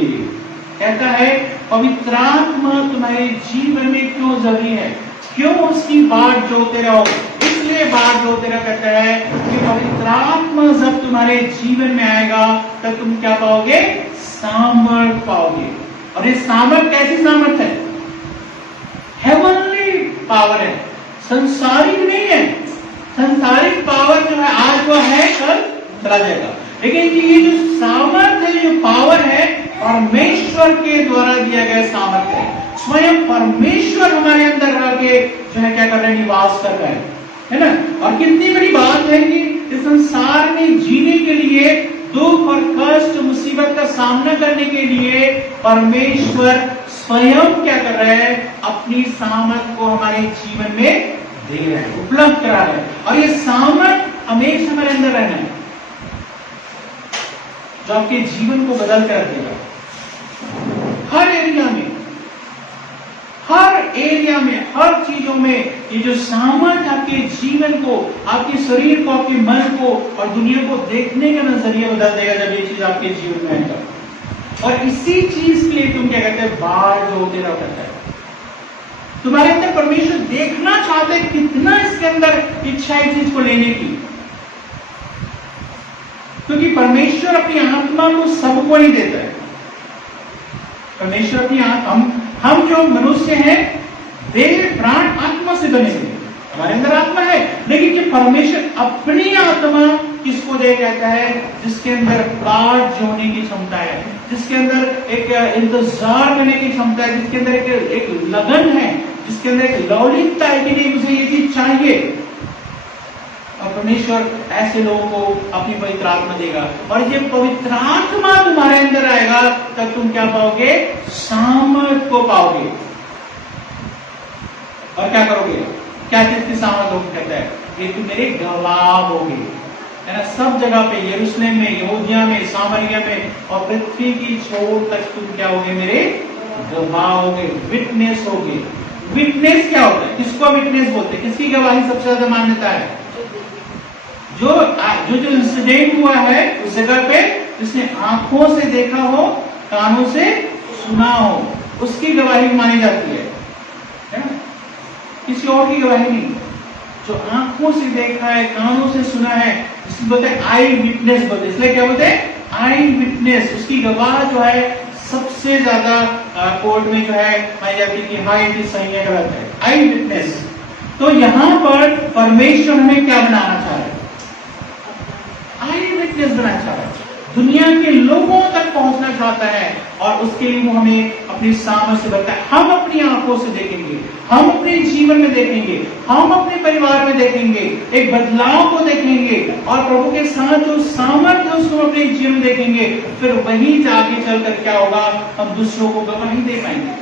कहता है पवित्र आत्मा तुम्हारे जीवन में क्यों जरूरी है, क्यों उसकी बाट जोते रहो, इसलिए बाट जोते रहो। कहता है कि पवित्र आत्मा जब तुम्हारे जीवन में आएगा तब तुम क्या पाओगे, सामर्थ पाओगे। और ये सामर्थ कैसी सामर्थ है, हेवनली पावर है, संसारिक नहीं है। संसारिक पावर जो है आज वो है कल चला जाएगा, लेकिन ये जो सामर्थ है, जो पावर है परमेश्वर के द्वारा दिया गया सामर्थ है, स्वयं परमेश्वर हमारे अंदर रह के जो है क्या कर रहे हैं, निवास कर रहे हैं, है ना। और कितनी बड़ी बात है कि इस संसार में जीने के लिए, दुख और कष्ट मुसीबत का सामना करने के लिए परमेश्वर स्वयं क्या कर रहे हैं, अपनी सामर्थ को हमारे जीवन में दे रहे हैं, उपलब्ध करा रहे हैं। और ये सामर्थ हमेशा हमारे अंदर रहना है, जो आपके जीवन को बदल कर रखेगा। हर एरिया में, हर चीजों में ये जो सामर्थ आपके जीवन को, आपके शरीर को, आपके मन को और दुनिया को देखने का नजरिया बदल देगा जब ये चीज आपके जीवन में आएगा। और इसी चीज के लिए तुम क्या कहते हैं, बाढ़ जो होते रह करता है। तुम्हारे अंदर परमेश्वर देखना चाहते हैं कितना इसके अंदर इच्छा है चीज को लेने की, क्योंकि परमेश्वर अपनी आत्मा को सबको नहीं देता है। परमेश्वर अपनी हम जो मनुष्य हैं, देह प्राण आत्मा से बने हुए, हमारे अंदर आत्मा है, लेकिन ये परमेश्वर अपनी आत्मा किसको दे कहता है, जिसके अंदर बाट जोड़ने की क्षमता है, जिसके अंदर एक इंतजार करने की क्षमता है, जिसके अंदर एक लगन है, जिसके अंदर एक लौलिकता है कि नहीं मुझे ये चीज चाहिए। और परमेश्वर ऐसे लोगों को अपनी पवित्र आत्मा देगा, और जब पवित्र आत्मा तुम्हारे अंदर आएगा तब तुम क्या पाओगे, सामर्थ को पाओगे। और क्या करोगे, क्या चीज की सामर्थ होगी, कहता है ये तुम मेरे गवाह होगे, है ना, सब जगह पे, यरूशलेम में, यहूदिया में, सामरिया में और पृथ्वी की छोर तक तुम क्या होगे, मेरे गवाह होगे, विटनेस होगे। विटनेस क्या होता है, किसको विटनेस बोलते हैं, किसकी गवाही सबसे ज्यादा मान्यता है, जो इंसिडेंट हुआ है उस जगह पे, जिसने आंखों से देखा हो, कानों से सुना हो, उसकी गवाही मानी जाती है ना? किसी और की गवाही नहीं। जो आंखों से देखा है, कानों से सुना है, इसको बोलते हैं आई विटनेस बोलते हैं। इसलिए क्या बोलते हैं, आई विटनेस। उसकी गवाह जो है सबसे ज्यादा कोर्ट में जो है मानी जाती है कि हाँ ये सही है, गलत है, आई विटनेस। तो यहां पर परमेश्वर हमें क्या बनाना चाह रहे हैं, आई विटनेस बनाना चाह रहा है, दुनिया के लोगों तक पहुंचना चाहता है। और उसके लिए वो हमें अपनी सामर्थ से बताता है। हम अपनी आंखों से देखेंगे, हम अपने जीवन में देखेंगे, हम अपने परिवार में देखेंगे, एक बदलाव को देखेंगे, और प्रभु के साथ जो सामर्थ है उसको अपने जीवन में देखेंगे। फिर वही आगे चलकर क्या होगा, हम दूसरों को गवाही दे पाएंगे।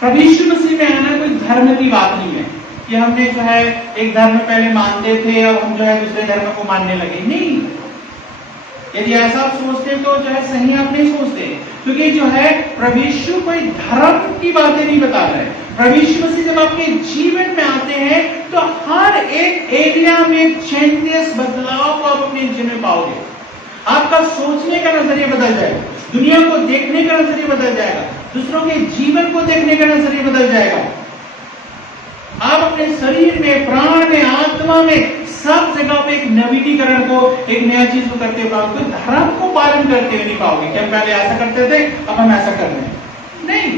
प्रभु यीशु मसीह में आना कोई धर्म की बात नहीं है कि हमने जो है एक धर्म पहले मानते थे और हम जो है दूसरे धर्म को मानने लगे, नहीं। यदि ऐसा आप सोचते तो जो है सही आप नहीं सोचते, क्योंकि जो है प्रभु यीशु कोई धर्म की बातें नहीं बता रहे। प्रभु यीशु मसीह जब आपके जीवन में आते हैं तो हर एक एरिया में चेंजेस, बदलाव को आप अपने जीवन में पाओगे। आपका सोचने का नजरिया बदल जाएगा, दुनिया को देखने का नजरिया बदल जाएगा, दूसरों के जीवन को देखने का नजरिया बदल जाएगा। आप अपने शरीर में, प्राण में, आत्मा में, सब जगह पे एक नवीनीकरण को, एक नया चीज को करते पाओगे। धर्म को पालन करते हुए नहीं पाओगे कि हम पहले ऐसा करते थे अब हम ऐसा कर रहे हैं, नहीं।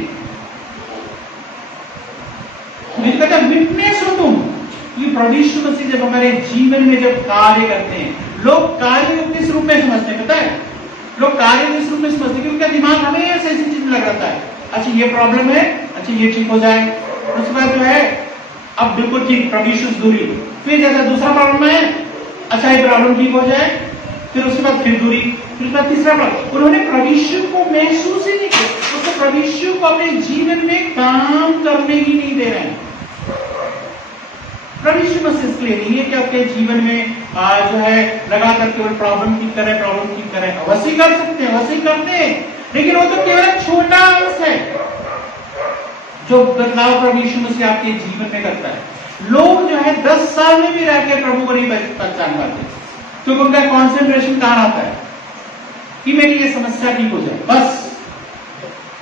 मैं कहता विटनेस हो तुम। ये प्रभु यीशु मसीह जब हमारे जीवन में जब कार्य करते हैं, लोग कार्य को किस रूप में समझते हैं, पता है, लोग कार्य को इस रूप में समझते हैं कि उनका दिमाग हमें ऐसी चीज लग रहा है, अच्छा ये प्रॉब्लम है, अच्छा ये ठीक हो जाए, उसके बाद जो है अब बिल्कुल ठीक, प्रभु यीशु से दूरी, फिर जैसा दूसरा प्रॉब्लम है, अच्छा ये प्रॉब्लम ठीक हो जाए, फिर उसके बाद फिर दूरी, फिर उसके बाद तीसरा प्रॉब्लम। उन्होंने प्रभु यीशु को महसूस ही नहीं किया, उसको प्रभु यीशु को अपने जीवन में काम करने ही नहीं दे रहे हैं। प्रभु यीशु बस इसलिए नहीं है कि आपके जीवन में जो है लगातार केवल प्रॉब्लम ठीक करें, प्रॉब्लम ठीक करें, अवश्य कर सकते हैं, अवश्य करते हैं, लेकिन वो तो केवल एक छोटा अंश है जो बदलाव प्रभु यीशु मसीह आपके जीवन में करता है। लोग जो है 10 साल में भी रह के प्रभु को नहीं पहचान पाते, तो उनका कॉन्सेंट्रेशन कहां आता है कि मेरी ये समस्या ठीक हो जाए बस,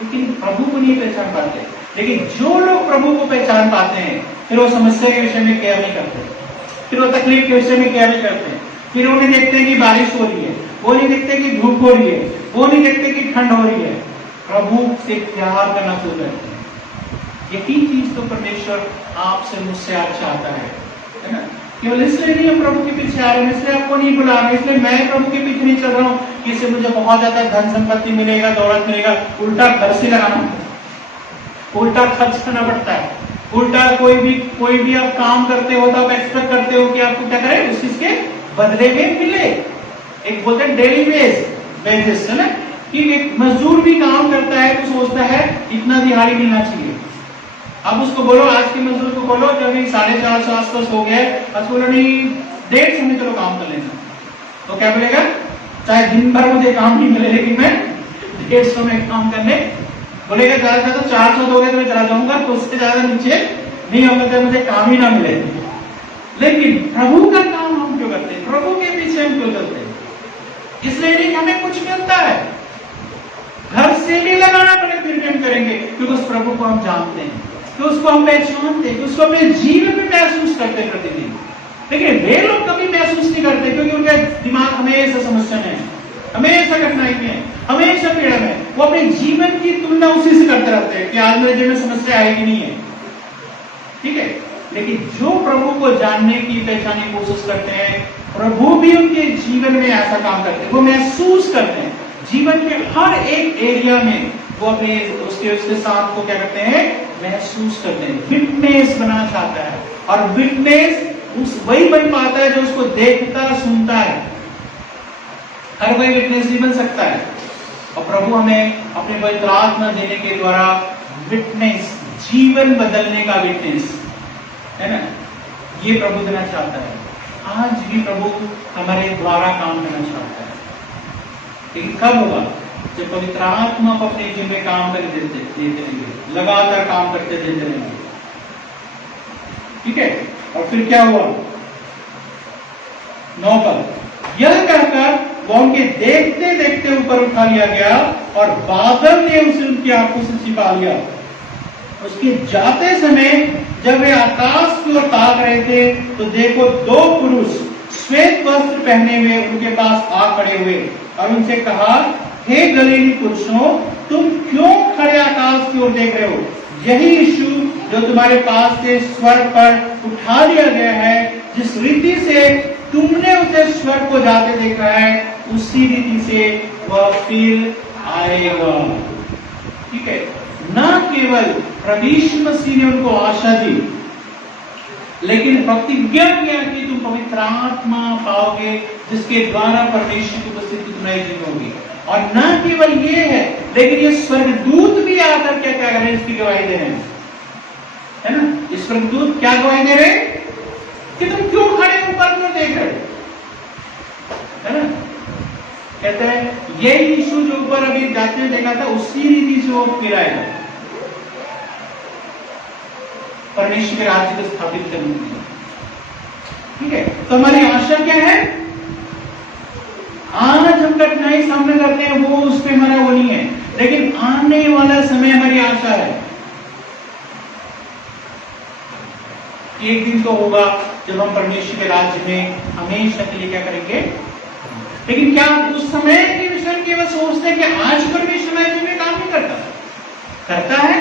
लेकिन प्रभु को नहीं पहचान पाते। लेकिन जो लोग प्रभु को पहचान पाते हैं फिर वो समस्या के विषय में केयर नहीं करते, फिर वो तकलीफ के विषय में केयर नहीं करते, फिर वो नहीं देखते कि बारिश हो रही है, वो नहीं देखते कि धूप हो रही है, वो नहीं देखते कि ठंड हो रही है, प्रभु से प्यार करना शुरू करते हैं। यही चीज तो परमेश्वर आपसे मुझसे आज चाहता है ना। केवल इसलिए नहीं हम प्रभु के पीछे आ रहे हैं, इसलिए आपको नहीं बुला रहे, इसलिए मैं प्रभु के पीछे नहीं चल रहा हूँ कि इससे मुझे बहुत ज्यादा धन संपत्ति मिलेगा, दौलत मिलेगा। उल्टा घर से लगाना पड़ता है, उल्टा खर्च करना पड़ता है, उल्टा कोई भी आप काम करते हो तो आप एक्सपेक्ट करते हो कि आपको क्या करें, उस चीज के बदले में मिले। एक बोलते हैं डेली वेजेस, है ना, कि एक मजदूर भी काम करता है तो सोचता है इतना दिहाड़ी मिलना चाहिए। अब उसको बोलो, आज के मजदूर को बोलो जब 450 आसपास हो गया, आज बोलो नहीं 150 में चलो काम कर लेना, तो क्या बोलेगा, चाहे दिन भर मुझे काम नहीं मिले लेकिन मैं 150 में काम करने, बोलेगा ज्यादा तो 400 दोगे तो मैं चला जाऊंगा, तो उससे ज्यादा नीचे नहीं होगा तो मुझे काम ही ना मिले। लेकिन प्रभु का काम हम क्यों करते हैं, प्रभु के पीछे हम क्यों चलते हैं? इसलिए नहीं हमें कुछ मिलता है, घर से भी लगाना पड़े फिर भी हम करेंगे, क्योंकि उस प्रभु को हम जानते हैं, तो उसको हम पहचानते हैं, उसको अपने जीवन में महसूस करते हैं प्रतिदिन। लेकिन वे लोग कभी महसूस नहीं करते, क्योंकि उनका दिमाग हमेशा समस्या में है, हमेशा कठिनाई में है, हमेशा पीड़ा में। वो अपने जीवन की तुलना उसी से करते रहते हैं कि आज मेरे जीवन में समस्या आएगी नहीं है, ठीक है। लेकिन जो प्रभु को जानने की पहचानने की कोशिश करते हैं, प्रभु भी उनके जीवन में ऐसा काम करते हैं, वो महसूस करते हैं जीवन के हर एक एरिया में, वो अपने उसके साथ को क्या करते हैं, महसूस करते हैं। विटनेस बनाना चाहता है, और विटनेस उस वही बन पाता है जो उसको देखता सुनता है। हर कोई विटनेस नहीं बन सकता है, और प्रभु हमें अपने पवित्र आत्मा देने के द्वारा विटनेस, जीवन बदलने का विटनेस, है ना, ये प्रभु देना चाहता है। आज भी प्रभु हमारे द्वारा काम करना चाहता है, लेकिन कब होगा, जब पवित्र आत्मा को अपने जीवन में काम करने देते रहेंगे, लगातार काम करते देते रहेंगे, ठीक है। और फिर क्या हुआ, 9 पद, यह कहकर वो उनके देखते देखते ऊपर उठा लिया गया, और बादल ने उसे उनकी आंखों से छिपा लिया। उसके जाते समय जब वे आकाश की ओर ताक रहे थे, तो देखो 2 पुरुष श्वेत वस्त्र पहने हुए उनके पास आ खड़े हुए, और उनसे कहा, हे गलीली पुरुषों, तुम क्यों खड़े आकाश की ओर देख रहे हो? यही यीशु जो तुम्हारे पास से स्वर्ग पर उठा लिया गया है, जिस रीति से तुमने उसे स्वर्ग को जाते देखा है, उसी रीति से वह फिर आएगा। ठीक है, न केवल प्रभु यीशु मसीह ने उनको आशा दी, लेकिन प्रतिज्ञा किया कि तुम पवित्र आत्मा पाओगे, जिसके द्वारा परमेश्वर की उपस्थिति तुम्हारे जीवन में होगी। और न केवल ये है, लेकिन ये स्वर्गदूत भी आकर क्या क्या करें, इसकी गवाही दे रहे हैं, है ना। ये स्वर्गदूत क्या गवाही दे रहे हैं कि तुम क्यों खड़े ऊपर क्यों देख रहे हो, है ना। कहते हैं ये यीशु जो ऊपर अभी जाते हुए देखा था, उसी रीति से वो फिर आएगा परमेश्वर के राज्य को स्थापित करने के लिए। ठीक है, तो हमारी आशा क्या है? आज हम कठिनाई सामने करते हैं, वो उस पे हमारा वो नहीं है, लेकिन आने वाला समय हमारी आशा है। एक दिन तो होगा जब हम परमेश्वर के राज्य में हमेशा के लिए क्या करेंगे। लेकिन क्या उस समय के विषय में केवल सोचते हैं कि आज परमेश्वर राज्य में काम नहीं करता? करता है,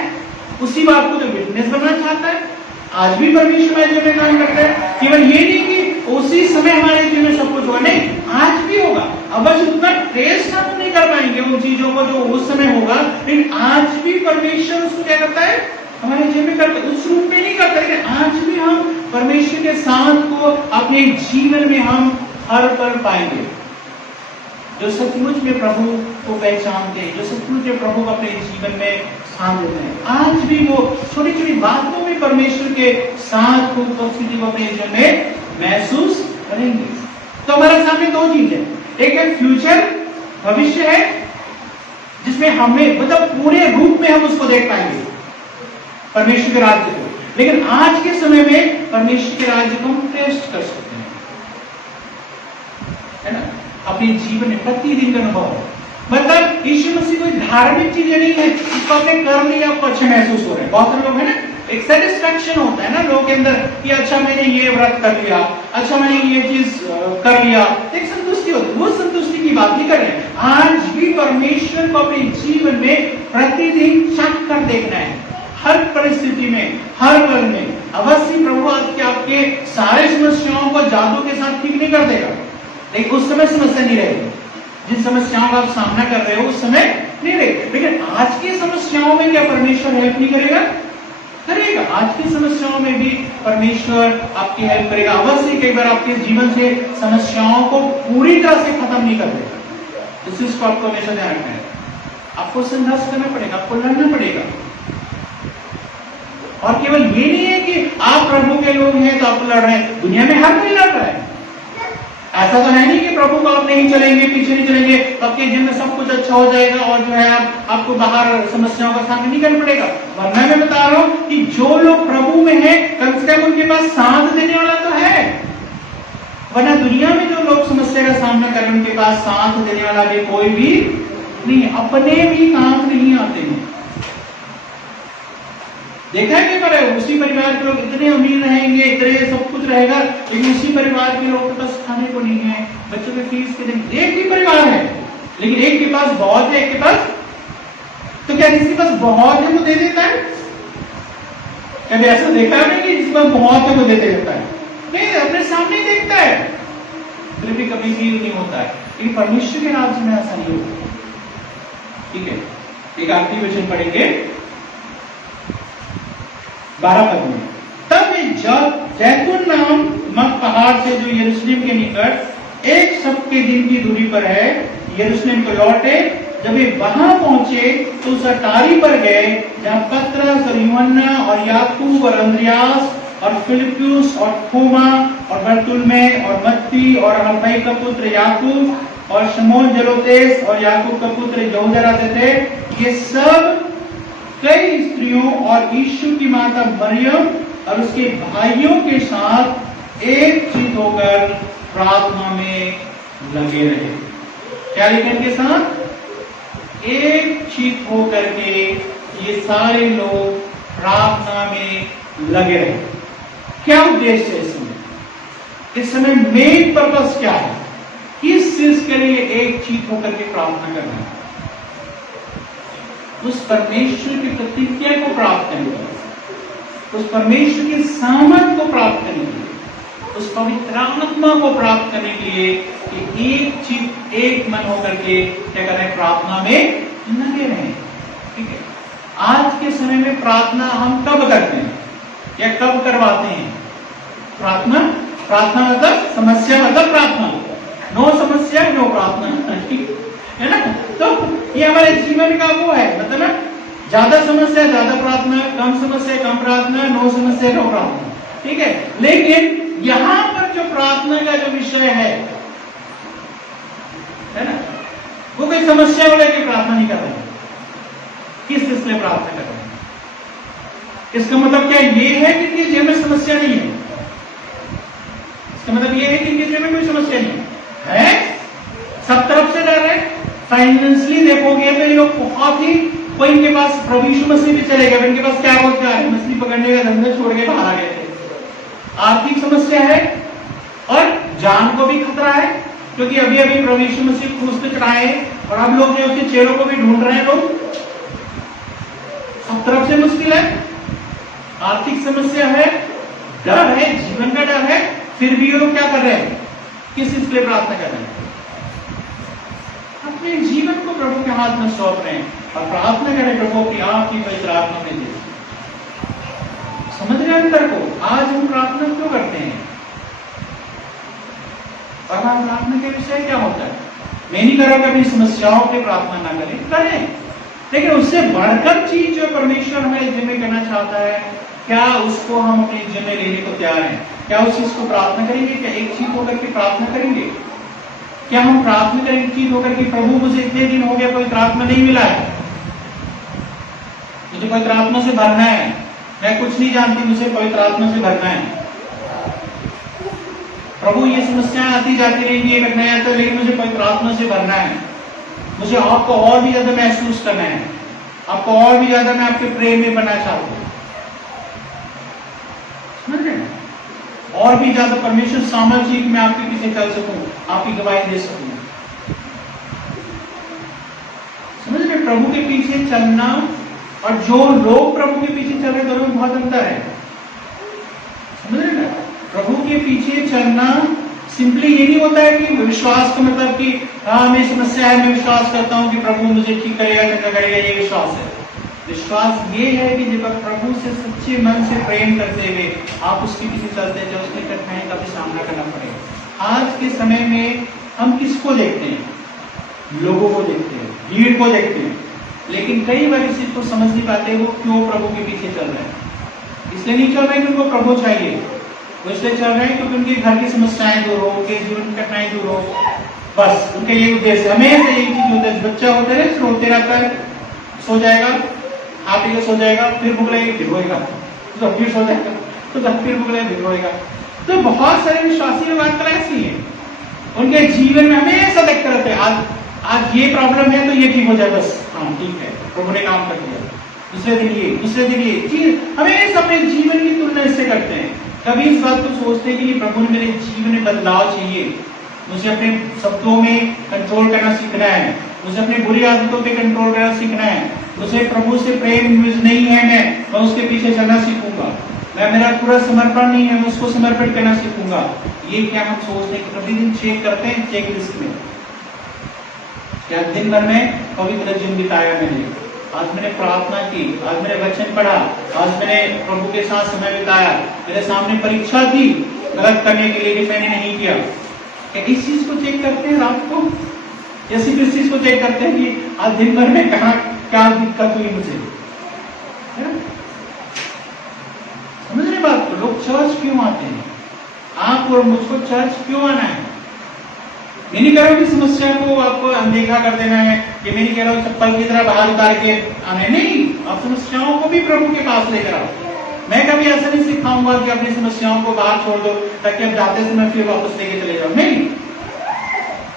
उसी बात को तो विटनेस बनना चाहता है। आज भी परमेश्वर राज्य में काम करता है, केवल ये नहीं कि उसी समय हमारे जीवन में सब कुछ हुआ, नहीं, आज भी होगा। अब बस उतना टेस्ट हम नहीं कर पाएंगे उन चीजों को जो उस समय होगा, लेकिन आज भी परमेश्वर उसको क्या करता है, हमारे जीवन में करता है। उस रूप में नहीं करता, लेकिन आज भी हम परमेश्वर के साथ को अपने जीवन में हम हर पल पाएंगे। जो सचमुच में प्रभु को पहचानते हैं, जो सचमुच में प्रभु को अपने जीवन में स्थान देते हैं, आज भी वो छोटी छोटी बातों में परमेश्वर के साथ को उपस्थिति को अपने जीवन में महसूस करेंगे। तो हमारे सामने 2 चीज है, एक है फ्यूचर, भविष्य है, जिसमें हमें मतलब पूरे रूप में हम उसको देख पाएंगे परमेश्वर के राज्य को, लेकिन आज के समय में परमेश्वर के राज्य को हम टेस्ट कर सकते हैं, है ना, अपने जीवन में प्रतिदिन का अनुभव। मतलब यीशु मसीह कोई धार्मिक चीजें नहीं है, इसको आपने कर लिया आपको अच्छा महसूस हो रहा है। बहुत सारे लोग है ना, एक सेटिस्फैक्शन होता है ना लोगों के अंदर कि अच्छा मैंने ये व्रत कर लिया, अच्छा मैंने ये चीज कर लिया, एक संतुष्टि होती है। वो संतुष्टि की बात नहीं कर रहे हैं, आज भी परमेश्वर को अपने जीवन में प्रतिदिन चख कर देखना है, हर परिस्थिति में, हर पल में। अवश्य प्रभु आपके सारे समस्याओं को जादू के साथ ठीक नहीं कर देगा, लेकिन उस समय समस्या नहीं रहेगी। जिन समस्याओं का आप सामना कर रहे हो उस समय नहीं रहेगी, लेकिन आज की समस्याओं में क्या परमेश्वर हेल्प नहीं करेगा? करेगा। आज की समस्याओं में भी परमेश्वर आपकी हेल्प करेगा। अवश्य कई बार आपके जीवन से समस्याओं को पूरी तरह से खत्म नहीं कर देगा। इस चीज को आपको हमेशा ध्यान रखना है। आपको संघर्ष करना पड़ेगा, आपको लड़ना पड़ेगा। और केवल ये नहीं है कि आप प्रभु के लोग हैं तो आप लड़ रहे हैं, दुनिया में हर कोई लड़ रहा है। ऐसा तो है नहीं कि प्रभु को आप नहीं चलेंगे, पीछे नहीं चलेंगे तो आपके जीवन में सब कुछ अच्छा हो जाएगा और जो है आपको बाहर समस्याओं का सामना नहीं करना पड़ेगा। वरना मैं बता रहा हूं कि जो लोग प्रभु में हैं कम से कम उनके पास साथ देने वाला तो है। वरना दुनिया में जो लोग समस्या का सामना करें उनके पास साथ देने वाला भी कोई भी नहीं, अपने भी काम नहीं आते हैं। देखा है कि उसी परिवार के लोग इतने अमीर रहेंगे, इतने सब कुछ रहेगा, लेकिन उसी परिवार के लोग के पास खाने को नहीं है, बच्चों के फीस के लिए। एक ही परिवार है लेकिन एक के पास बहुत है, एक के पास तो क्या जिसके पास बहुत है वो दे देता है? कभी ऐसा देखा है कि जिसके पास बहुत है वो देते रहता है? नहीं, अपने सामने देखता है, फिर भी कभी भी नहीं होता है। लेकिन परमेश्वर के राज्य में ऐसा नहीं होता। ठीक है, एक आखिरी वचन पढ़ेंगे 12 पद में। तब जब जैतून नामक पहाड़ से जो यरूशलेम के निकट एक सप्ताह दिन की दूरी पर है यरूशलेम को लौटे। जब वे वहां पहुंचे तो उस अटारी पर गए जहां पतरस और यूहन्ना और याकूब और अंद्रयास और फिलिप्पुस और थोमा और बरतुल्मै और मत्ती और हलफई का पुत्र याकूब और शमौन जलोतेस और याकूब का पुत्र यहूदा रहते थे। ये सब कई स्त्रियों और यीशु की माता मरियम और उसके भाइयों के साथ एक चित होकर प्रार्थना में लगे रहे। क्या लिखा इनके साथ? एक चित होकर के ये सारे लोग प्रार्थना में लगे रहे। क्या उद्देश्य है इसमें? इस समय मेन पर्पस क्या है? किस चीज के लिए एक चित होकर के प्रार्थना करना है? उस परमेश्वर की प्रतिज्ञा को प्राप्त करने के लिए, उस परमेश्वर के सामर्थ को प्राप्त करने के लिए, उस पवित्र आत्मा को प्राप्त करने के लिए कि एक चीज एक मन होकर के क्या कर रहे हैं? प्रार्थना में लगे रहे। ठीक है, आज के समय में प्रार्थना हम कब करते हैं या कब करवाते हैं? प्रार्थना मतलब समस्या मतलब प्रार्थना, नो समस्या नो प्रार्थना। ठीक है ना? तो ये हमारे जीवन का वो है, मतलब ज्यादा समस्या ज्यादा प्रार्थना, कम समस्या कम प्रार्थना, नो समस्या नो प्रार्थना। ठीक है, लेकिन यहां पर जो प्रार्थना का जो विषय है ना, वो कोई समस्या को लेकर प्रार्थना नहीं कर रहे हैं। किस इसलिए प्रार्थना कर रहे हैं? इसका मतलब क्या ये है कि इनके जीवन में समस्या नहीं है? इसका मतलब ये है कि इनके जीवन में कोई समस्या नहीं है? सब तरफ से डर है। फाइनेंशियली देखोगे तो ये लोग बहुत ही, कोई इनके पास प्रभु यीशु मसीह भी चले गए, इनके पास क्या रोजगार है? मछली पकड़ने का धंधा छोड़ के बाहर आ गए थे। आर्थिक समस्या है और जान को भी खतरा है, क्योंकि अभी अभी प्रभु यीशु मसीह क्रूस पे चढ़ाए और अब लोग जो उसके चेलों को भी ढूंढ रहे हैं। लोग सब तरफ से मुश्किल है, आर्थिक समस्या है, डर है, जीवन का डर है, फिर भी ये लोग क्या कर रहे हैं? किस इसलिए प्रार्थना कर रहे हैं? अपने जीवन को प्रभु के हाथ में सौंप रहे हैं और प्रार्थना करें प्रभु की आपकी पवित्र आत्मा में दे। समझ रहे अंतर को? आज हम प्रार्थना क्यों करते हैं और हम प्रार्थना के विषय क्या होता है? मैं नहीं कह रहा कि अपनी समस्याओं पे प्रार्थना ना करें, लेकिन उससे बढ़कर चीज जो परमेश्वर हमारे जीवन में करना चाहता है, क्या उसको हम अपने जीवन में लेने को तैयार हैं? क्या उस चीज को प्रार्थना करेंगे? क्या एक चीज होकर के प्रार्थना करेंगे? क्या हम प्रार्थना करेंगे चीज होकर कि प्रभु मुझे इतने दिन हो गया पवित्र आत्मा नहीं मिला है, मुझे पवित्र आत्मा से भरना है, मैं कुछ नहीं जानती, मुझे पवित्र आत्मा से भरना है। प्रभु ये समस्याएं आती जाती रहेंगी, ये करना है तो, लेकिन मुझे पवित्र आत्मा से भरना है, मुझे आपको और भी ज्यादा महसूस करना है, आपको और भी ज्यादा मैं आपके प्रेम में बनना चाहता हूं। समझ रहे हैं? और भी ज्यादा परमेश्वर सामर्थ्य में आपके पीछे चल सकूं, आपकी गवाही दे सकूं। समझ रहे? प्रभु के पीछे चलना और जो लोग प्रभु के पीछे चल रहे दोनों में बहुत अंतर है। प्रभु के पीछे चलना सिंपली ये नहीं होता है कि विश्वास का मतलब कि हाँ मैं समस्या है, मैं विश्वास करता हूँ कि प्रभु मुझे ठीक करेगा, चंगा करेगा, ये विश्वास है। विश्वास ये है कि जब आप प्रभु से सच्चे मन से प्रेम करते हुए आप उसके पीछे चलते हैं, जब उसकी कठिनाई का भी सामना करना पड़ेगा। आज के समय में हम किसको देखते हैं? लोगों को देखते हैं, भीड़ को देखते हैं, लेकिन कई बार इस चीज को समझ नहीं पाते वो क्यों प्रभु के पीछे चल रहे हैं। इसलिए नहीं चल रहे कि उनको प्रभु चाहिए, वो इसलिए चल रहे हैं क्योंकि उनके घर की समस्याएं दूर हो, उनके जीवन की कठिनाई दूर हो, बस उनका ये उद्देश्य। हमेशा यही चीज होता है, बच्चा होता है रोते रहता है, सो जाएगा, खा पी के सो जाएगा, फिर भूख लगेगी फिर रोएगा, तो फिर सो जाएगा, तो फिर भूख लगेगा फिर रोएगा। तो बहुत सारे विश्वासी लोग आजकल ऐसे ही है, उनके जीवन में हमेशा देखते रहते हैं आज ये प्रॉब्लम है तो ये ठीक हो जाए, बस हाँ ठीक है प्रभु ने काम कर दिया, दूसरे दिन ये चीज हमेशा अपने जीवन की तुलना इससे करते हैं। कभी इस बात को सोचते हैं कि प्रभु ने मेरे जीवन में बदलाव चाहिए, मुझे अपने शब्दों में कंट्रोल करना सीखना है, मुझे अपनी बुरी आदतों पे कंट्रोल करना सीखना है, मुझे प्रभु से प्रेम नहीं है, मैं उसके पीछे चलना सीखूंगा, मैं मेरा पूरा समर्पण नहीं है, मैं उसको समर्पित करना सीखूंगा। ये क्या हम सोचते हैं कि प्रतिदिन चेक करते हैं चेक लिस्ट में, क्या दिन भर में पवित्र जीवन बिताया मैंने, आज मैंने प्रार्थना की, आज मैंने वचन पढ़ा, आज मैंने प्रभु के साथ समय बिताया, मेरे सामने परीक्षा थी गलत करने के लिए कि मैंने नहीं किया। क्या इस चीज को चेक करते हैं रात को, या सिर्फ इस चीज को चेक करते हैं कि आज दिन भर में कहा क्या दिक्कत हुई मुझे? समझ रहे बात को? लोग चर्च क्यों आते हैं? आप और मुझको चर्च क्यों आना है? मैं नहीं कह रहा हूं कि समस्या को आपको अनदेखा कर देना है, कि मैं नहीं कह रहा हूं चप्पल की तरह बाहर उतार के आने, नहीं, आप समस्याओं को भी प्रभु के पास लेकर आओ। मैं कभी ऐसा नहीं सिखाऊंगा कि अपनी समस्याओं को बाहर छोड़ दो ताकि आप जाते समय फिर वापस लेके चले जाओ, नहीं,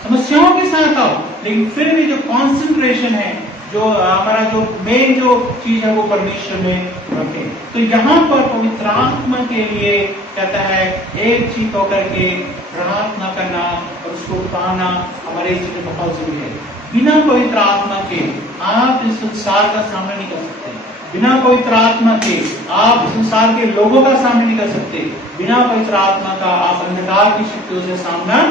समस्याओं के साथ आओ, लेकिन फिर भी जो कॉन्सेंट्रेशन है, जो हमारा जो मेन जो चीज है वो परमेश्वर में रखे। तो यहाँ पर पवित्र आत्मा के लिए कहता है एक चीज होकर के प्रार्थना करना और उसको पाना हमारे जीवन में बहुत जरूरी है। बिना पवित्र आत्मा के आप इस संसार का सामना नहीं कर सकते, बिना पवित्र आत्मा के आप संसार के लोगों का सामना नहीं कर सकते, बिना पवित्र आत्मा का आप अंधकार की शक्तियों से सामना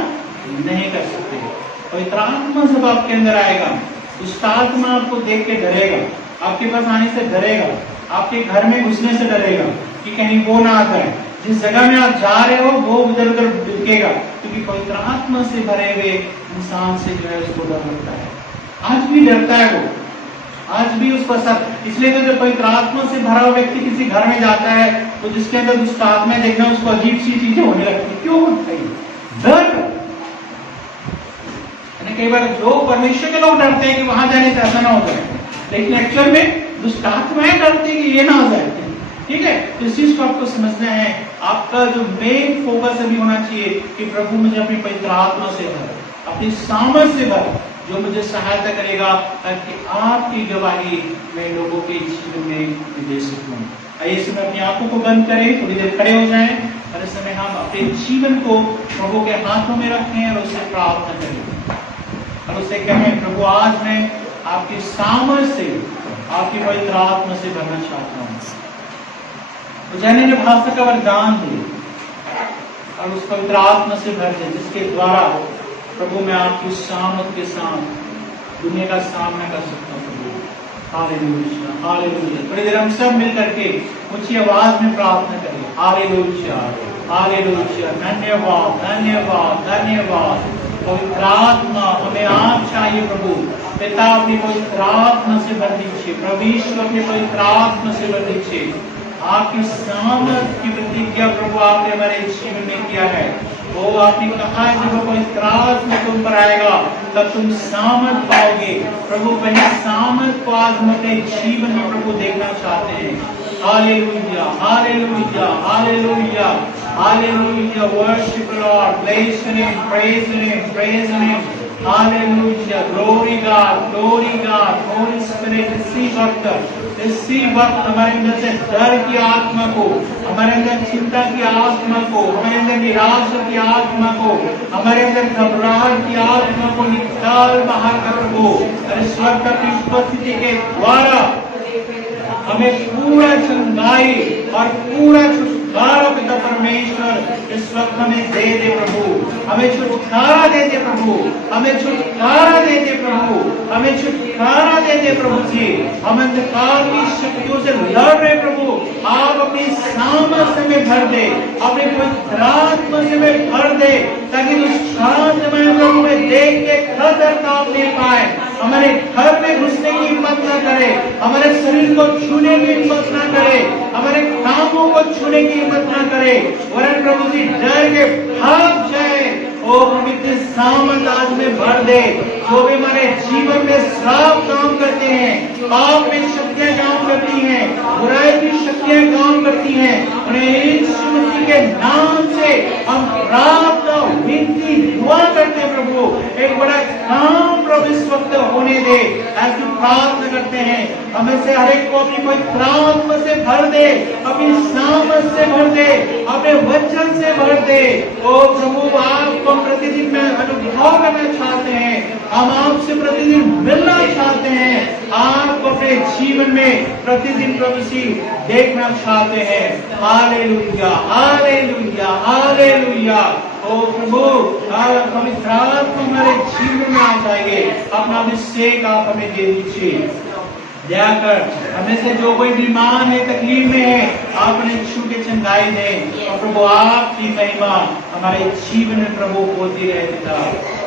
नहीं कर सकते। पवित्र आत्मा जब आपके अंदर आएगा, दुष्ट आत्मा आपको देख के डरेगा, आपके पास आने से डरेगा, आपके घर में घुसने से डरेगा कि कहीं वो ना आ जाए, जिस जगह में आप जा रहे हो वो उधर उधर दिखेगा, क्योंकि पवित्र आत्मा से भरे हुए इंसान से जो है उसको डर लगता है। आज भी डरता है वो, आज भी उसको असर। इसलिए तो जब पवित्र आत्मा से भरा हुआ व्यक्ति किसी घर में जाता है तो जिसके अंदर दुष्ट आत्मा देखना उसको अजीब सी चीजें होने लगती है। क्यों होता है? डर। कई बार लोग, परमेश्वर के लोग डरते हैं कि वहां जाने से ऐसा ना हो जाए, लेकिन एक्चुअल में दुष्ट आत्माएं डरती है कि ये ना हो जाए। ठीक है, तो इस चीज को आपको समझना है। आपका जो मेन फोकस अभी होना चाहिए कि प्रभु मुझे अपनी पवित्र आत्मा से भर, अपनी सामर्थ से भर, जो मुझे सहायता करेगा ताकि आपकी गवाही मैं लोगों के जीवन में दे सकूं। आइए इस समय अपनी आंखों को बंद करें, थोड़ी देर खड़े हो जाएं और इस समय हम अपने जीवन को प्रभु के हाथों में रखें और उससे प्रार्थना करें और उससे कहें, प्रभु आज मैं आपकी सामर्थ से, आपकी पवित्र आत्मा से भरना चाहता हूँ। तो जाने ने भाषा का वरदान दे और उस पवित्र आत्मा से भर दे, जिसके द्वारा प्रभु मैं आपकी सामर्थ के साथ दुनिया का सामना कर सकता हूँ। Hallelujah, hallelujah. थोड़ी देर हम सब मिल करके ऊंची आवाज में प्रार्थना करें। Hallelujah, hallelujah. धन्यवाद, धन्यवाद, धन्यवाद। पवित्र आत्मा हमें आप चाहिए प्रभु। पिता अपनी पवित्र आत्मा से भर दीजिए, प्रभु यीशु अपनी पवित्र आत्मा से भर दीजिए। आपकी सामर्थ की प्रतिज्ञा प्रभु आपने हमारे जीवन में किया है। वो आपने कहा है जब पवित्र आत्मा तुम पर आएगा तब तुम सामर्थ पाओगे। प्रभु वही सामर्थ को आज हम अपने जीवन में प्रभु देखना चाहते हैं। Hallelujah, hallelujah, hallelujah, hallelujah. Worship Lord, bless your name, praise your name, praise your name. Hallelujah, glory God, glory God. Holi spirit, इसी वक्त हमारे अंदर से डर की आत्मा को, हमारे अंदर चिंता की आत्मा को, हमारे अंदर निराशा की आत्मा को, हमारे अंदर घबराहट की आत्मा को निकाल बाहर कर दो। और इस वक्त अपनी उपस्थिति के द्वारा हमें पूरा चंगाई और पूरा छुटकारा पिता परमेश्वर इस वक्त हमें दे दे प्रभु, हमें छुटकारा दे दे प्रभु, हमें छुटकारा दे दे प्रभु, हमें छुटकारा दे दे प्रभु जी। हम अंधकार की शक्तियों से लड़ रहे प्रभु, आप अपनी सामर्थ्य में भर दे, अपने पवित्र आत्मा से में भर दे, ताकि उस शांतमय प्रभु में देख के खतर काम नहीं पाए, हमारे घर में घुसने की हिम्मत ना करे, हमारे शरीर को छूने की हिम्मत ना करे, हमारे कामों को छूने की हिम्मत ना करे, वरन प्रभु जी डर के भाग जाए। ओ पवित्र सामर्थ आज में भर दे, जो भी हमारे जीवन में श्राप काम करते हैं, पाप में शक्तियां काम करती हैं, बुराई की शक्तियां काम करती हैं, उन्हें यीशु मसीह के नाम से हम प्रार्थना विनती दुआ करते हैं प्रभु, एक बड़ा काम प्रभु इस वक्त होने दे, ऐसी प्रार्थना करते हैं। हमें से हर एक को अपनी पवित्र आत्मा से भर दे, अपनी सामर्थ से भर दे, अपने वचन से भर दे। ओ प्रभु आपको प्रतिदिन में अनुभव करना चाहते हैं, हम आपसे प्रतिदिन मिलना चाहते हैं, आपको अपने जीवन में प्रतिदिन प्रभु जी देखना चाहते हैं। Hallelujah hallelujah hallelujah. ओ प्रभु पवित्र आत्मा हमारे जीवन में आ जाएंगे, अपना अभिषेक आप हमें दे दीजिए। दया कर हमें से जो कोई बीमार है, तकलीफ में है, आप उन्हें छू के चंगाई दें, और प्रभु आपकी महिमा हमारे जीवन में प्रभु होती रहे पिता।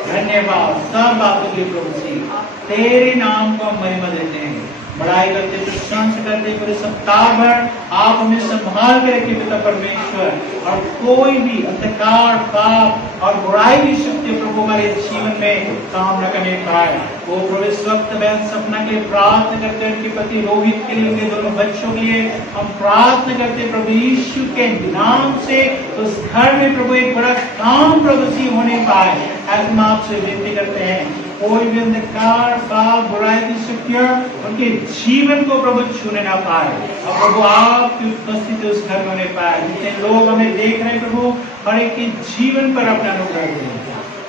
धन्यवाद सब बातों के प्रभु जी, तेरे नाम को हम महिमा देते हैं, बड़ाई करते, प्रशंसा करते, पूरे सप्ताह भर आप हमें संभाल के रखिए पिता परमेश्वर, और कोई भी अंधकार पाप और बुराई की शक्ति प्रभु हमारे जीवन में काम न करने पाए। वो प्रभु इस वक्त बहन सपना के लिए प्रार्थना करते हैं, उनके पति रोहित के लिए, उनके दोनों बच्चों के लिए हम प्रार्थना करते प्रभु यीशु के नाम से, उस घर में प्रभु एक बड़ा काम प्रभु जी होने पाए, ऐसे हम आपसे विनती करते हैं। कोई भी अंधकार पाप बुराई की शक्तियां उनके जीवन को प्रभु छूने ना पाए, और प्रभु आपकी उपस्थिति उस घर में होने पाए। जितने लोग हमें देख रहे हैं प्रभु, हर एक के जीवन पर अपना अनुग्रह दें,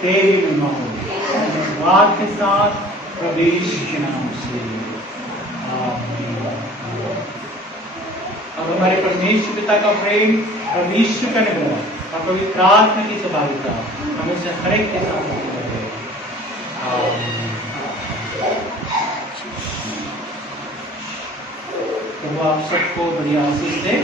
तेरी महिमा हो। धन्यवाद के साथ प्रवेश के नाम से आमीन। अब हमारे परमेश्वर पिता का प्रेम, परमेश्वर का अनुग्रह और पवित्र आत्मा की सहभागिता हमें से हर एक के साथ रहे। प्रभु आप सबको बड़ी आशीष दे।